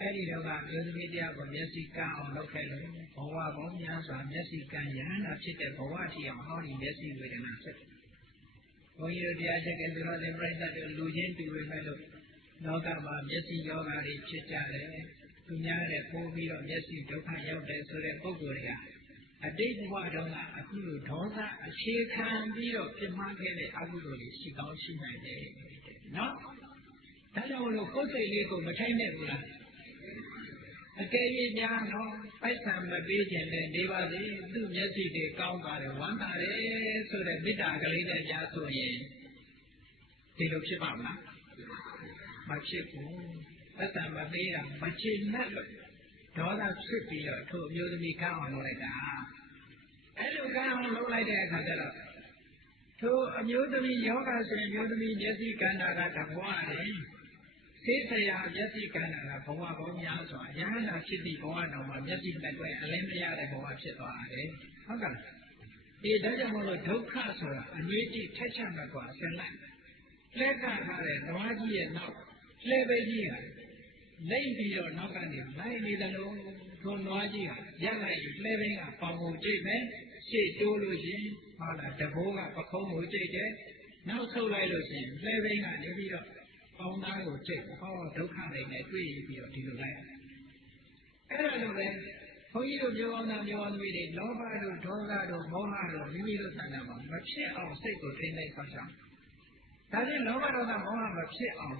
အဲ့ဒီတော့ကမျိုးသမီးတရားကိုမျက်စိကန်းအောင်လုပ်ခဲ့လို့ဘဝပေါင်းများစွာမျက်စိကန်းရဟန္တာဖြစ်တဲ့ဘဝထီအောင်ဟောဒီမျက်စိဝေဒနာဖြစ်တယ်။ဘုန်းကြီးတို့တရားချက်ကသူတော်စင်ပြိဿတို့လူချင်းတူပေမဲ့လို့လောကမှာမျက်စိယောဂါတွေဖြစ်ကြတယ်။သူများတဲ့ပိုးပြီးတော့မျက်စိဒုက္ခရောက်တယ်ဆိုတဲ့ပုဂ္ဂိုလ်တွေကအတိတ်ဘဝတုန်းကအခုလိုဒေါသအခြေခံပြီးတော့ပြမခဲ့တဲ့အကုသိုလ်တွေရှိကောင်းရှိနိုင်တယ်နော်။ဒါကြောင့်လို့ကိုယ်စိတ်လေးကိုမထိုက်နဲ့ဘူးလား။အကယ်၍များတော့ပိုက်ဆံမပေးခြင်းနဲ့နေပါစေသူ့မျက်စိတွေကောင်းပါတယ်ဝမ်းသာတယ်ဆိုတဲ့မေတ္တာကလေးနဲ့ကြားဆိုရင်ဒီလိုဖြစ်ပါမလားမဖြစ်ဘူးပိုက်ဆံမပေးတာမချေနှက်လို့ဒေါသဖြစ်ပြီးတော့ထိုအမျိုးသမီးကောင်းအောင်လုပ်လိုက်တာအဲ့လိုကောင်းအောင်လုပ်လိုက်တဲ့အခါကျတော့ထိုအမျိုးသမီးယောဂဆိုရင်အမျိုးသမီးမျက်စိကန္တာကတဘွားတယ်သေဆရာမျက်စိကန္တာကဘဝပေါင်းများစွာရဟန္တာဖြစ်သည့်ဘဝတော်မှာမျက်စိနဲ့တွေ့အလင်းမရတဲ့ဘဝဖြစ်သွားတယ်ဟုတ်ကဲ့ဒီဒါကြောင့်မို့လို့ဒုက္ခဆိုတာအငြိတိထက်ချက်မကွာဆင်လိုက်လက်ကထားတဲ့နွားကြီးရဲ့နောက်လှဲပဲကြီးကလိမ့်ပြီးတော့နောက်ကနေလိုက်နေတယ်လို့ထိုနွားကြီးကရက်လိုက်လှဲပဲကပေါင်ကိုကြိတ်မယ်ရှေ့တိုးလို့ရှိရင်ဟုတ်လားတဘိုးကပခုံးကိုကြိတ်တယ်နောက်ဆုတ်လိုက်လို့ရှိရင်လှဲပဲကနေပြီးတော့ပေါင်းသားကိုကြိတ်ဟောဒုက္ခတွေနဲ့တွေ့ပြီးတော့ဒီလိုလိုက်အဲ့ဒါလိုပဲဘုန်းကြီးတို့ပြောအောင်သားပြောအောင်သမီးတွေလောဘတို့ဒေါသတို့မောဟတို့မိမိတို့သဏ္ဍာန်မှာမဖြစ်အောင်စိတ်ကိုထိန်းသိမ်းဆောင်ရှောက်ဒါဖြင့်လောဘဒေါသမောဟမဖြစ်အောင်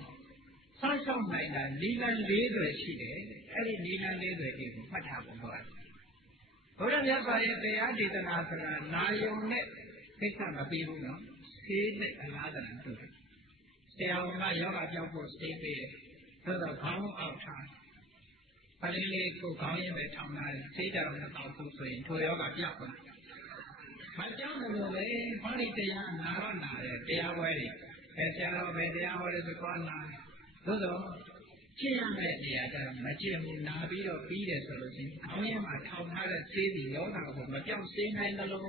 ဆောင်ရှောက်နိုင်တာနိလန်၄တွေရှိတယ်အဲ့ဒီနိလန်၄တွေတွေကိုမှတ်ထားဖို့ပြောရတယ်ဘုရားမြတ်စွာရဲ့တရားဒေသနာဆိုတာနာယုံနဲ့သိက္ခာမပြီးဘူးနော်ဆေးနဲ့အလားတန်တူတယ်ဆရာကယောဂပြောက်ဖို့ဆေးပေးတယ်သို့တော့ခေါင်းအောက်ထားပလင်းလေးကိုခေါင်းရင်ပဲထောင်ထားတယ်ဆေးကြတော့မတောက်ဘူးဆိုရင်ထိုယောဂပြောက်သွားမကြောက်လို့လေဟောဒီတရားနာတော့နာတယ်တရားပွဲတွေဆရာတော်ပဲတရားဟောတယ်ဆိုတော့နာသို့တော့ကျင့်ရမယ့်နေရာကျတော့မကျင့်ဘူးနာပြီးတော့ပြီးတယ်ဆိုလို့ရှိရင်ခေါင်းရင်မှာထောင်ထားတဲ့ဆေးတွေယောဂကိုမပြောက်စေနိုင်သလို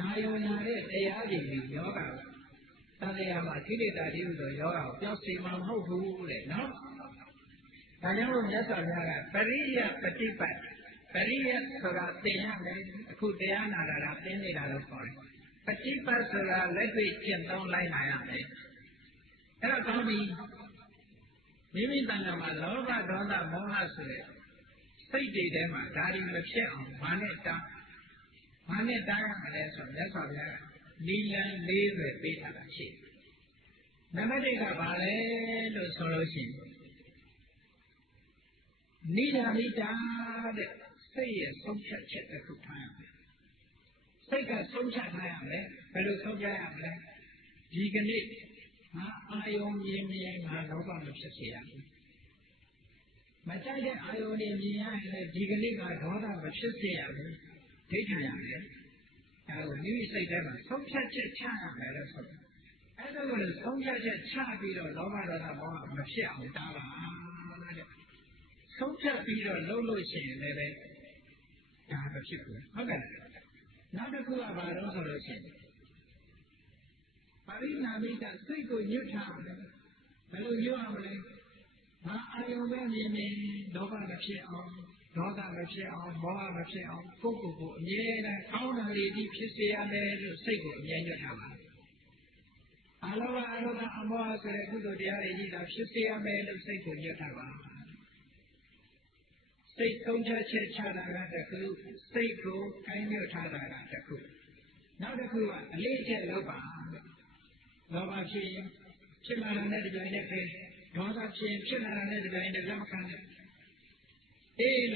နာယုံနာတဲ့တရားတွေယောဂတန်တရားမှာခိလေသာတိဟုဆိုယောဂကိုပြောက်စေမှာမဟုတ်ဘူးတဲ့နော်ဒါကြောင့်လို့မြတ်စွာဘုရားကပရိယပฏิပတ်ပရိယဆိုတာသင်ရမယ်အခုတရားနာတာသင်နေတာလို့ခေါ်တယ်ပฏิပတ်ဆိုတာလက်တွေ့ကျင့်သုံးလိုက်နိုင်ရမယ်အဲ့တော့ကောင်းပြီမိမိတဏ္ဍာမှာလောဘဒေါသမောဟဆိုတဲ့စိတ်တွေထဲမှာဒါတွေမဖြစ်အောင်ဘာနဲ့တားရမလဲဆိုမြတ်စွာဘုရားကနိလန်၄တွေပေးထားတာရှိတယ်နံပါတ်၁ကဘာလဲလို့ဆိုလို့ရှိရင်နိဒာမိတာတဲ့စိတ်ရဲ့ဆုံးဖြတ်ချက်တစ်ခုထားရမယ်စိတ်ကဆုံးဖြတ်ထားရမယ်ဘယ်လိုဆုံးဖြတ်ရမလဲဒီကနေ့ငါအာယုံမြင်ငါလောဘမဖြစ်စေရဘူးမကြိုက်တဲ့အာယုံတွေမြင်ရရင်ဒီကနေ့ကဒေါသမဖြစ်စေရဘူးဒိဋ္ဌာရမယ်အဲဒါမိမိစိတ်ထဲမှာဆုံးဖြတ်ချက်ချရမယ်လို့ဆိုတယ်အဲဒါကိုဆုံးဖြတ်ချက်ချပြီးတော့လောဘဒေါသမောဟမဖြစ်အောင်တားပါတဲ့ဆုံးဖြတ်ပြီးတော့လုပ်လို့ရှိရင်လည်းဒါမဖြစ်ဘူးဟုတ်ကဲ့နောက်တစ်ခုကဘာလို့ဆိုလို့ရှိရင်ပရိနာမိတစိတ်ကိုညှို့ထားတယ်ဘ လိုညွှန်အောင်လဲငါအာယုံပဲမြင်မြင်လောဘမဖြစ်အောင်ဒေါသမဖြစ်အောင်မောဟမဖြစ်အောင်ကိုယ့်ကိုယ်ကိုအမြဲတမ်းကောင်းတာလေးဒီဖြစ်စေရမယ်လို့စိတ်ကိုအမြဲညွှန်ထားပါအလောဘအရောဓအမောဟဆိုတဲ့ကုသိုလ်တရားတွေကြီးတာဖြစ်စေရမယ်လို့စိတ်ကိုညွှန်ထားပါစိတ်သုံးချက်ချက်ချတာကတခုစိတ်ကိုကိုင်းညွှန်ထားတာကတခုနောက်တစ်ခုကအလေးချက်လုပ်ပါလောဘဖြစ်ရင်ဖြစ်လာတဲ့ဒီပိုင်းနဲ့ပဲဒေါသဖြစ်ရင်ဖြစ်လာတဲ့ဒီပိုင်းနဲ့လက်မခံနဲ့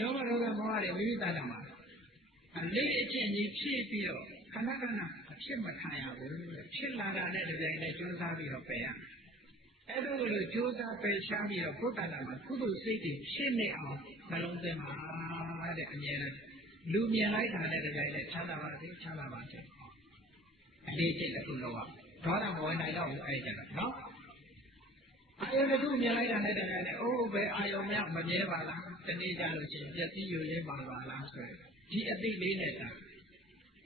လောဘဒေါသမောဟတွေမိမိတတ်တာမှာအလေးအကျင့်ကြီးဖြည့်ပြီးတော့ခဏခဏအဖြစ်မခံရဘူးဖြစ်လာတဲ့ဒီပိုင်းနဲ့ကြိုးစားပြီးတော့ပယ်ရအဲ့လိုလိုကြိုးစားပယ်ရှားပြီးတော့ဘုဒ္ဓနာမှာကုသိုလ်စိတ်တွေဖြစ်နေအောင်နှလုံးသွင်းပါတဲ့အမြဲတမ်းလူမြင်လိုက်တာနဲ့ဒီပိုင်းနဲ့ချမ်းသာပါစေချမ်းသာပါစေအလေးကျင့်တစ်ခုလောက်ပါဒေါသမဝင်နိုင်တော့ဘူးအဲ့ကြတော့နော်အာယုန်တစ်ခုမြင်လိုက်တာနဲ့တည်းနဲ့အိုးပဲအာယုန်မြောက်မမြဲပါလားတနေ့ကြလို့ရှိရင်ပြည့်စည်ယူရင်းပါလားဆိုရင်ဒီအသိလေးနဲ့တာ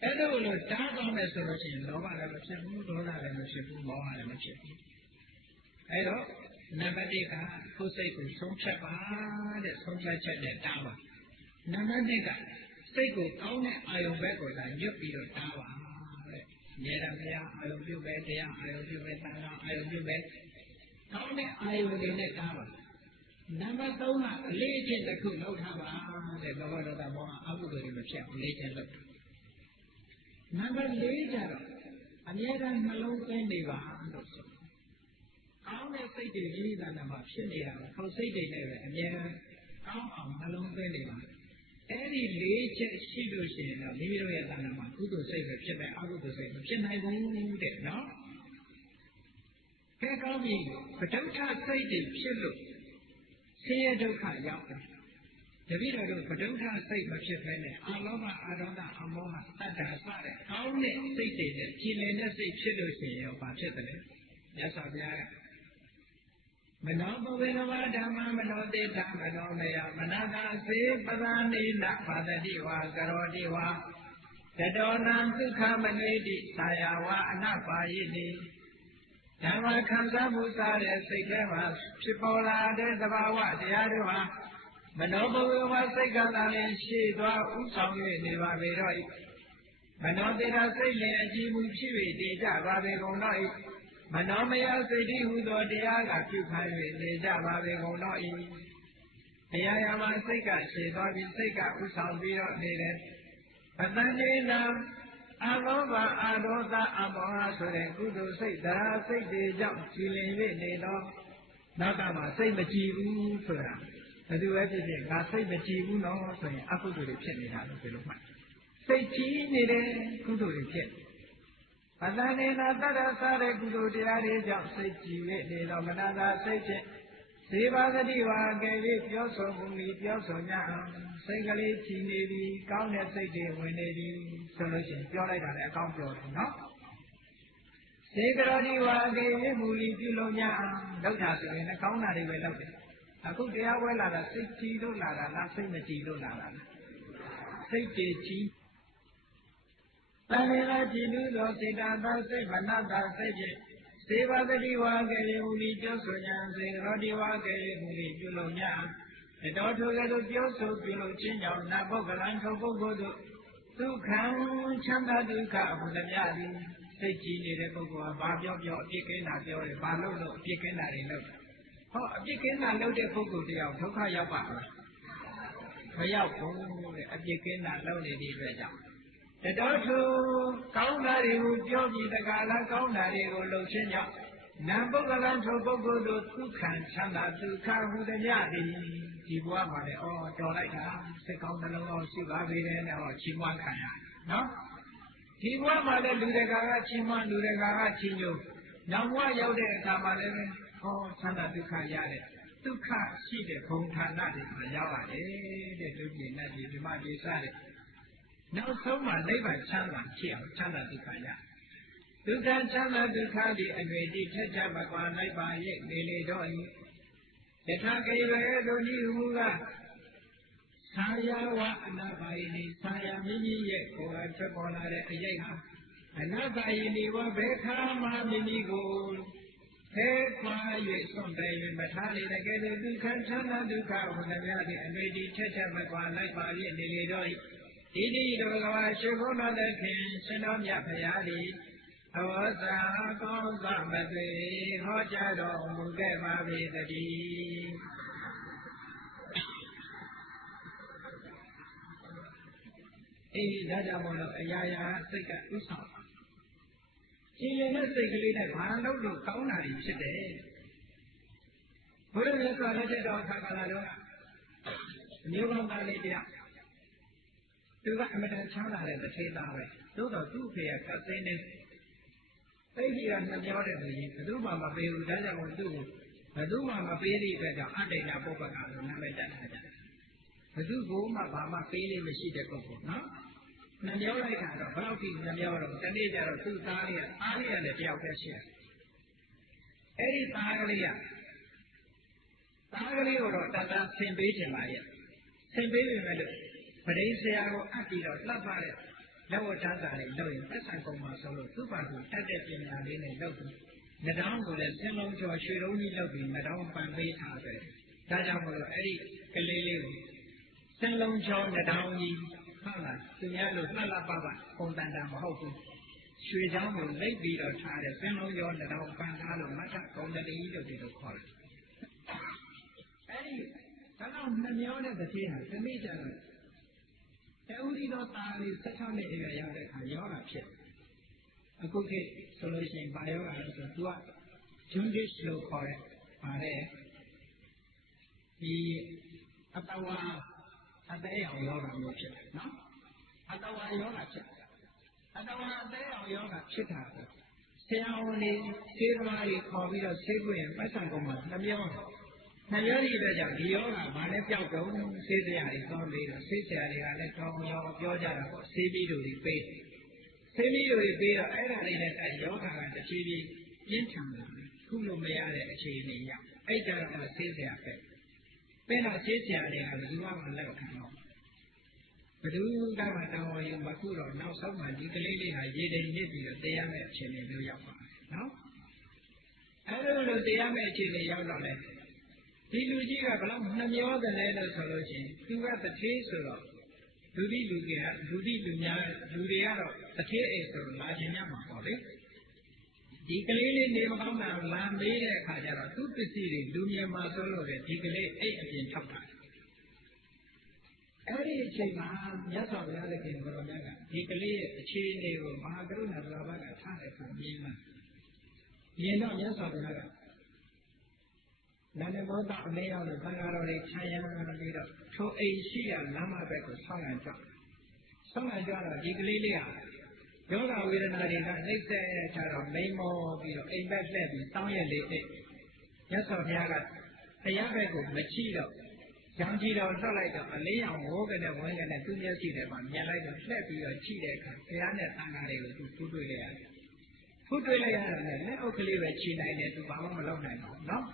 အဲ့လိုလို့တားသွားမယ်ဆိုလို့ရှိရင်လောဘလည်းမဖြစ်ဘူးဒေါသလည်းမဖြစ်ဘူးမောဟလည်းမဖြစ်ဘူးအဲ့တော့နံပါတ်1ကကိုယ်စိတ်ကိုဆုံးဖြတ်ပါတဲ့ဆုံးဖြတ်ချက်နဲ့တားပါနံပါတ်2ကစိတ်ကိုကောင်းတဲ့အာယုန်ဘက်ကိုလာညွတ်ပြီးတော့တားပါတဲ့ဉာဏ်တရားအာယုန်ပြုပဲတရားအာယုန်ပြုပဲသံဃာအာယုန်ပြုပဲကောင်းတဲ့အာယုန်တွေနဲ့တားပါနံပါတ်3ကအလေးအကျင့်တစ်ခုလုပ်ထားပါတဲ့လောဘဒေါသမောဟအကုသိုလ်တွေမဖြစ်အောင်လေးကျင့်လုပ်နံပါတ်4ကျတော့အမြဲတမ်းနှလုံးသွင်းနေပါလို့ဆိုကောင်းတဲ့စိတ်တွေမိသားနာမှာဖြစ်နေတာကိုဟောစိတ်တွေနဲ့ပဲအမြဲတမ်းကောင်းအောင်နှလုံးသွင်းနေပါအဲ့ဒီ4ချက်ရှိလို့ရှိရင်တော့မိမိတို့ရဲ့သာနာမှာကုသိုလ်စိတ်ပဲဖြစ်မယ်အကုသိုလ်စိတ်မဖြစ်နိုင်ဘူးတဲ့နော်ကဲကောင်းပြီပဋ္ဌာစိတ်တွေဖြစ်လို့ဆင်းရဲဒုက္ခရောက်တယ်တပည့်တော်တို့ပဋ္ဌာစိတ်မဖြစ်ဘဲနဲ့အာလောဘအာဒေါသအမောဟတတ္တာစတဲ့ကောင်းတဲ့စိတ်တွေနဲ့ကြည်လင်တဲ့စိတ်ဖြစ်လို့ရှိရင်ရောဘာဖြစ်တယ်လဲမြတ်စွာဘုရားကမနောပဝေနဝဓမ္မမနောတေထမနောမယမနတာစေပဒာနိနဘာတတိဝါကရောတိဝါတတောနံဒုက္ခမနေတိသာယဝအနပါယိတိဓမ္မခံစားမှုစားတဲ့စိတ်ထဲမှာဖြစ်ပေါ်လာတဲ့သဘာဝတရားတွေဟာမနောပဝေဝစိတ်ကသာလျှင်ရှေ့သွားဥဆောင်၍နေပါပေတော့မနောတေထစိတ်လျင်အကြည်မူဖြစ်၍တည်ကြပါပေကုန်တော့မနောမယစိတ်တိဟူသောတရားကပြုခံ၍နေကြပါပေကုန်တော့တရားရမှာစိတ်ကရှည်သွားပြီးစိတ်ကဥဆောင်ပြီးတော့နေတယ်ပတန်နေနာအလောဘအာဒေါသအမောဟဆိုတဲ့ကုသိုလ်စိတ်တရားစိတ်တွေကြောင့်ကြည်လင်၍နေတော့နောက်ကမှစိတ်မကြည်ဘူးဆိုတာဘယ်သူပဲဖြစ်ဖြစ်ငါစိတ်မကြည်ဘူးနော်ဆိုရင်အကုသိုလ်တွေဖြစ်နေတာလို့ပြောလို့မှတ်စိတ်ကြည်နေတဲ့ကုသိုလ်တွေဖြစ်ပတန်နေနာတတ္တစားတဲ့ကုသိုလ်တရားတွေကြောင့်စိတ်ကြည်၍နေတော့မနာတာစိတ်ဖြင့်ဇေဘာဂတိဝါကဲ၍ပြောဆိုမှုမီပြောဆို냐စိတ်ကလေးကြည်နေပြီကောင်းတဲ့စိတ်တွေဝင်နေပြီဆိုလို့ရှိရင်ပြောလိုက်တာလည်းအကောင်းပြောတယ်နော်ဇေကရောတိဝါကဲ၍မူလီပြုလုပ်냐လောက်တာဆိုရင်ကောင်းတာတွေပဲလုပ်တယ်အခုတရားဝဲလာတာစိတ်ကြည်လို့လာတာလားစိတ်မကြည်လို့လာတာလားစိတ်ကြည်ကြည်တဏှာကြည်လူသောစေတသာစိတ်မနတာစိတ်ဖြင့်စေဝဂတိဝါကလေးမူလီပြောဆို냐စေရောတိဝါကလေးမူလီပြုလုပ်냐တတော်ထိုကဲ့သို့ပြောဆိုပြုလုပ်ခြင်းကြောင့်နတ်ပုဂ္ဂလံထိုပုဂ္ဂိုလ်တို့ဒုက္ခံချမ်းသာဒုက္ခအမှုသမျှသည်စိတ်ကြည်နေတဲ့ပုဂ္ဂိုလ်ကဘာပြောပြောအပြစ်ကင်းတာပြောတယ်ဘာလို့လို့အပြစ်ကင်းတာတွေလုပ်တာဟောအပြစ်ကင်းတာလုပ်တဲ့ပုဂ္ဂိုလ်တယောက်ဒုက္ခရောက်ပါလားမရောက်ဘူးတဲ့အပြစ်ကင်းတာလုပ်နေတဲ့အတွက်ကြောင့်တတော်သူကောင်းတာတွေကိုပြောပြီးတကားလားကောင်းတာတွေကိုလုပ်ခြင်းကြောင့်နံပုဂ္ဂလံထိုပုဂ္ဂိုလ်တို့ဒုက္ခံချမ်းသာဒုက္ခဟုသမျှသည်ဒီဘဝမှာလည်းတော်လိုက်တာစိတ်ကောင်းနှလုံးကောင်းရှိပါပေတယ်နဲ့ချီးမွမ်းခံရနော်ဒီဘဝမှာလည်းလူတကာကချီးမွမ်းလူတကာကချီးညိုနောက်ဘဝရောက်တဲ့အခါမှာလည်းချမ်းသာဒုက္ခရတဲ့ဒုက္ခရှိတဲ့ဘုံဌာနတွေမှာရောက်ရတယ်တဲ့ဒုက္ခနဲ့ဒီဓမ္မပြေစတဲ့နောက်ဆုံးမှာနိဗ္ဗာန်ချမ်းသာဖြစ်အောင်ချမ်းသာဒုက္ခရဒုက္ခချမ်းသာဒုက္ခဒီအတွေ့အထိထက်ချမကွာလိုက်ပါရဲ့နေလေတော့ယထာကေဝေတို့ဤဟူကသာယဝအနာဘာယိနိသာယမိမိရဲ့ကိုယ်ကထွက်ပေါ်လာတဲ့အရေးဟာအနာဘာယိနိဝဘေခာမမိမိကိုတ ခွာ၍စွန့်တယ်၍မထားလေတကယ်ဒုက္ခချမ်းသာဒုက္ခဝန္ဒမြသည်အမေဒီထက်ထက်မကွာလိုက်ပါပြည့်နေလေတော့ဤဒီတော်ကဝါရှိခိုးတော်တဲ့ခင်ရှင်တော်မြတ်ဖရာသည်အဝဇ္ဇာကောင်းစွာမသွေဟောကြားတော်မူခဲ့ပါပေတည်းဒါကြောင့်မို့လို့အရာရာစိတ်ကဥဆောင်ကြည်လင်တဲ့စိတ်ကလေးနဲ့ဘာလို့လို့ကောင်းတာဖြစ်တယ်ဘုရားမြတ်စွာဘုရားတော်ခါကာလတော့မျိုးကောင်းသားလေးတရားသူကအမတန်ချမ်းသာတဲ့တစ်ထေသားပဲသို့တော့သူ့ဖေကကသိနေသိကြီးကနှမျောတဲ့လူကြီးဘယ်သူမှမပေးဘူးဒါကြောင့်မို့သူ့ကိုဘယ်သူမှမပေးတဲ့အတွက်ကြောင့်အတ္တိဏပုပ္ပကလို့နာမည်တက်ထားကြတယ်ဘယ်သူကမှဘာမှပေးလို့မရှိတဲ့ပုဂ္ဂိုလ်နော်နှမျောလိုက်တာတော့ဘယ်လောက်ထိနှမျောတော့တနေ့ကျတော့သူ့သားလေးကလည်းတယောက်ပဲရှိတယ်အဲ့ဒီသားကလေးကိုတော့တတဆင်ပေးခြင်းပါရဲ့ဆင်ပေးပြီမဲ့လို့ပရိဆရာကိုအပ်ပြီးတော့လှပ်ပါတဲ့လက်ဝတ်သားစာလေးလုပ်ရင်သက်ဆိုင်ကုန်မှာဆိုလို့သူ့ဘာသူတတ်တဲ့ပညာလေးနဲ့လုပ်ပြီးနှတောင်းကိုလည်းစင်လုံးကျော်ရွှေလုံးကြီးလုပ်ပြီးနှတောင်းပန်ပေးထားတယ်ဒါကြောင့်မို့လို့အဲ့ဒီကလေးလေးကိုစင်လုံးကျော်နှတောင်းကြီးဟုတ်လားသူများလို့လှလှပပပုံတန်တာမဟုတ်ဘူးရွှေချောင်းကိုလိပ်ပြီးတော့ထားတယ်စင်လုံးကျော်နှတောင်းပန်ထားလို့မတ်ထကုံတတိလို့ဒီလိုခေါ်တယ်အဲ့ဒီဒါတော့နှမျောတဲ့တစ်ချိန်ဟာဒီနေ့ကျတော့တူဒီတော့တာလေး16နှစ်အရွယ်ရောက်တဲ့အခါယောဂဖြစ်အခုခေတ်ဆိုလို့ရှိရင်ဘာယောဂလဲဆိုတော့သူက jaundice လို့ခေါ်တဲ့ပါတယ်ဒီအတဝါအသေးအောင်ယောဂမျိုးဖြစ်တယ်နော်အတဝါယောဂဖြစ်အတဝါအသေးအောင်ယောဂဖြစ်တာကိုဆရာဝန်တွေဆေးသမားတွေခေါ်ပြီးတော့ဆေးပွင့်ပိုက်ဆံကုန်မှာနှမျောဒီအတွက်ကြောင့်ဒီယောဂဘာနဲ့ပြောက်တော့ဆေးစရာတွေကောင်းပြီးတော့ဆေးစရာတွေကလည်းတောင်းရောပြောကြတာပေါ့ဆေးပြီးတို့တွေပေးဆေးပြီးတို့တွေပေးတော့အဲ့ဒါလေးနဲ့တိုက်ယောဂကတဖြည်းဖြည်းပြင်းထန်လာတယ်ခုလိုမရတဲ့အခြေအနေရောက်အဲ့ကြတော့ဆေးစရာပဲတော့ဆေးစရာတွေကဘယ်သူမှလက်မခံတော့ဘယ်သူကမှတောင်းရင်မခုတော့နောက်ဆုံးမှဒီကလေးလေးဟာရေတိမ်နစ်ပြီးတော့တရားမဲ့အခြေအနေမျိုးရောက်ပါတယ်နော်အဲ့လိုတရားမဲ့အခြေအနေရောက်တော့လေဒီလူကြီးကဘယ်လောက်နှမျောတယ်လဲလို့ဆိုလို့ရှိရင်သူကတထေးဆိုတော့လူတွေကတော့တထေးအိမ်ဆိုတော့လာခြင်းရမှာပေါ့လေဒီကလေးလေးနေမကောင်းတာလာမေးတဲ့အခါကျတော့သူ့ပစ္စည်းတွေလူမြင်မှာဆိုလို့လေဒီကလေးအိတ်အပြင်ထောက်တာအဲ့ဒီအချိန်မှာမြတ်စွာဘုရားသခင်ကိုရောမြတ်ကဒီကလေးရဲ့အခြေအနေကိုမဟာကရုဏာဘုရားကထားတဲ့အခါမြင်တော့မြတ်စွာဘုရားကနာနေဘောတာအမေရောက်လို့သံဃာတော်တွေခြံရံပြီးတော့ထိုအိမ်ရှိရလမ်းမဘက်ကိုဆောင်းရံကြတော့ဒီကလေးလေးဟာယောဂဝေဒနာတွေကနှိမ့်ဆက်ချတော့မိန်မောပြီးတော့အိမ်ဘက်လှည့်ပြီးတောင်းရလေးအိတ်မြတ်စွာဘုရားကတရားဘက်ကိုမချိတော့ရောင်ကြည့်တော့လှလိုက်တော့အလေးရောင်ဝိုးကနေဝင်းကနေသူ့မျက်စိထဲမှာမြင်လိုက်တော့လှည့်ပြီးတော့ချိတဲ့အခါဘုရားနဲ့သံဃာတွေကိုသူဖူးတွေ့လိုက်ရတယ်ဖူးတွေ့လိုက်ရတယ်လက်အုပ်ကလေးပဲချိနိုင်တယ်သူဘာမှမလုပ်နိုင်ဘူးနော်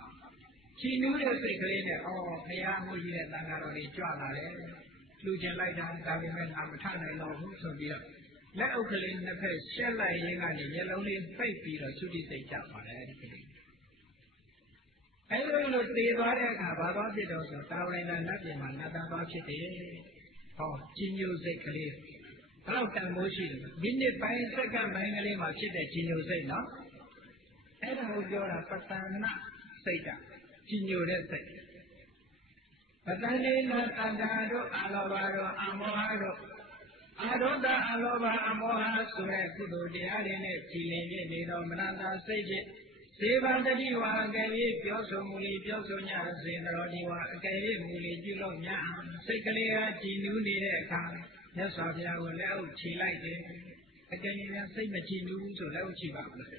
ချီနူးတဲ့စိတ်ကလေးနဲ့ဘုရားမှုကြီးတဲ့သံဃာတော်တွေကြွလာတယ်လူကျင်လိုက်တာဒါပေမဲ့ငါမထနိုင်တော့ဘူးဆိုပြီးတော့လက်အုပ်ကလေးနှစ်ဖက်ရှက်လိုက်ရင်းကနေမျက်လုံးလေးပိတ်ပြီးတော့သုတိစိတ်ကြပါတယ်အဲ့ဒီကလေးအဲ့လိုသေသွားတဲ့အခါဘာသွားဖြစ်တော့ဆိုတာဝိန္ဒနတ်ပြည်မှာနတ်သားသွားဖြစ်တယ်ကြီးညိုစိတ်ကလေးဘယ်လောက်တန်ဖိုးရှိတယ်မိနစ်ပိုင်းစက္ကန့်ပိုင်းကလေးမှာဖြစ်တဲ့ကြီးညိုစိတ်နော်အဲ့ဒါကိုပြောတာပတ္တနာစိတ်ကကြီးညိုတဲ့စိတ်ပတ္တနေနာတန္တာတို့အာလောဘတို့အမောဟတို့အာရောဒအလောဘအမောဟဆိုတဲ့ကုသိုလ်တရားတွေနဲ့ကြည်လင်ပြည့်နေတော်မနတာစိတ်ဖြင့်ဇေဘတတိဝါအကယ်၍ပြောဆိုမူလေပြောဆိုညစေတော်ဒီဝါအကယ်၍မူလေပြုလို့ညစိတ်ကလေးကကြည်နူးနေတဲ့အခါမြတ်စွာဘုရားကိုလက်အုပ်ချီလိုက်တယ်အကယ်၍စိတ်မကြည်နူးဆိုလက်အုပ်ချီပါမလား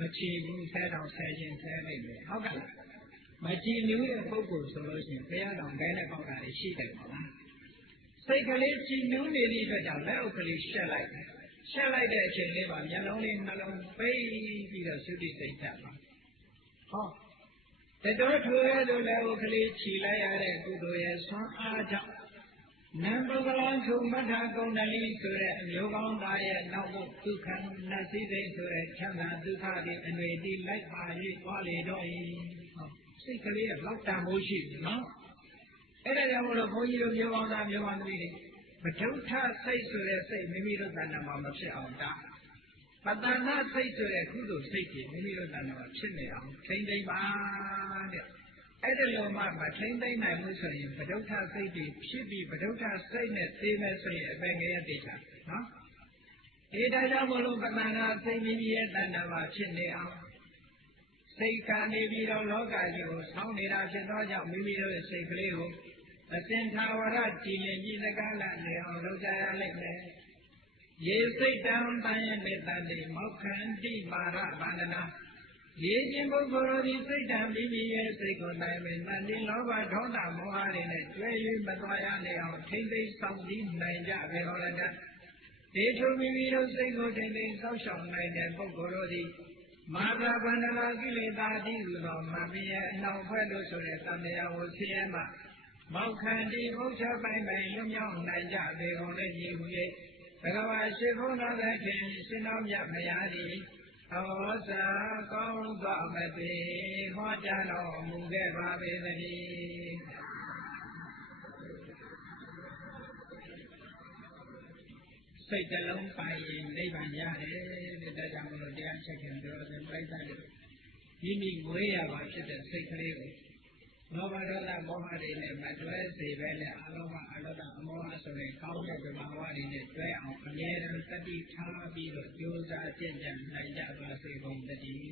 မကြည်ဘူးဆဲတော်ဆဲခြင်းဆဲလိုက်တယ်ဟုတ်ကဲ့မကြည်နူးတဲ့ပုဂ္ဂိုလ်ဆိုလို့ရှိရင်ဘုရားတော်ဂဲနဲ့ပေါက်တာရှိတယ်ပေါ့လားစိတ်ကလေးကြည်နူးနေသည့်အတွက်ကြောင့်လက်အုပ်ကလေးရှက်လိုက်တယ်ရှက်လိုက်တဲ့အချိန်လေးမှာမျက်လုံးလေးနှလုံးပိတ်ပြီးတော့သုတိစိတ်ချပါတတော်ထိုရဲ့လိုလက်အုပ်ကလေးခြီလိုက်ရတဲ့ကုသိုလ်ရဲ့ဆွမ်းအားကြောင့် နံပုဂ္ဂလံထုမထကုဏလိဆိုတဲ့အမျိုးကောင်းသားရဲ့နောက်ဘုဒုက္ခနတ်စည်းစိမ်ဆိုတဲ့ချမ်းသာဒုက္ခတွေအနွေတိလိုက်ပါ၍သွားလေတော့၏စိတ်ကလေးကလောက်တန်မိုးရှိပြီနော်အဲ့ဒါကြောင့်မလို့ဘုန်းကြီးတို့မျိုးကောင်းသားမျိုးကောင်းသမီးတွေပဋုဋ္ဌစိတ်ဆိုတဲ့စိတ်မိမိတို့တဏ္ဍာမှာမဖြစ်အောင်တာပတ္တနာစိတ်ဆိုတဲ့ကုသိုလ်စိတ်ကြီးမိမိတို့တဏ္ဍာမှာဖြစ်နေအောင်ထိမ့်သိမ့်ပါတဲ့အဲ့ဒီလိုမှမထိမ့်သိမ့်နိုင်ဘူးဆိုရင်ပဋုဋ္ဌစိတ်တွေဖြစ်ပြီးပဋုဋ္ဌစိတ်နဲ့သိမယ်ဆိုရင်အပေငယ်တိတ်တာနော်ဒီတိုင်းကြောင့်မလို့ပတ္တနာစိတ်မိမိရဲ့တဏ္ဍာမှာဖြစ်နေအောင်စိတ်ကနေပြီးတော့လောကကြီးကိုဆောင်းနေတာဖြစ်သောကြောင့်မိမိတို့ရဲ့စိတ်ကလေးကိုအစဉ်သာဝရကြည်လင်ကြီးစကားလည်းနေအောင်လုပ်ကြရလိမ့်မယ်ရေစိတ်တံတန်ရဲ့မေတ္တာတိမောက္ခန္တိမာရဗန္ဒနာရေခြင်းပုဂ္ဂိုလ်တို့ဒီစိတ်တံမိမိရဲ့စိတ်ကိုနိုင်မယ်တန်တိလောဘဒေါသမောဟတွေနဲ့ကျွဲ၍မသွားရနိုင်အောင်ထိမ့်သိမ်းဆောင်ပြီးနိုင်ကြပေတော်လည်းတေထုမိမိတို့စိတ်ကိုထိမ့်သိမ်းဆောက်ရှောက်နိုင်တဲ့ပုဂ္ဂိုလ်တို့သည်မာရဗန္ဒနာကိလေသာတိဟုသောမမင်းရဲ့အနောက်ဘက်လို့ဆိုတဲ့သံဃာဝဆင်းရဲမှမောက္ခန္တိဘုရားပိုင်ပိုင်လွတ်မြောက်နိုင်ကြပေကုန်လည်းညီဟု၍ဘဂဝါရှိခိုးတော်တဲ့ခင်ရှင်တော်မြတ်မယားသည်ဟောစာကောင်းစွာမသိဟောကြားတော်မူခဲ့ပါပေသတည်းစိတ်တလုံးပိုင်ရင်နိဗ္ဗာန်ရတယ်တဲ့ဒါကြောင့်မလို့တရားချက်ခင်ပြောတဲ့ပြိဿတွေမိမိငွေရပါဖြစ်တဲ့စိတ်ကလေးကိုလောဘဒေါသမောဟတွေနဲ့မတွဲစေပဲနဲ့အလောဘအလောဘအမောဟဆိုတဲ့ကောင်းတဲ့သဘာဝတွေနဲ့တွဲအောင်အမြဲတမ်းတတိထားပြီးတော့ကြိုးစားကျင့်ကြံနိုင်ကြပါစေကုန်သတည်း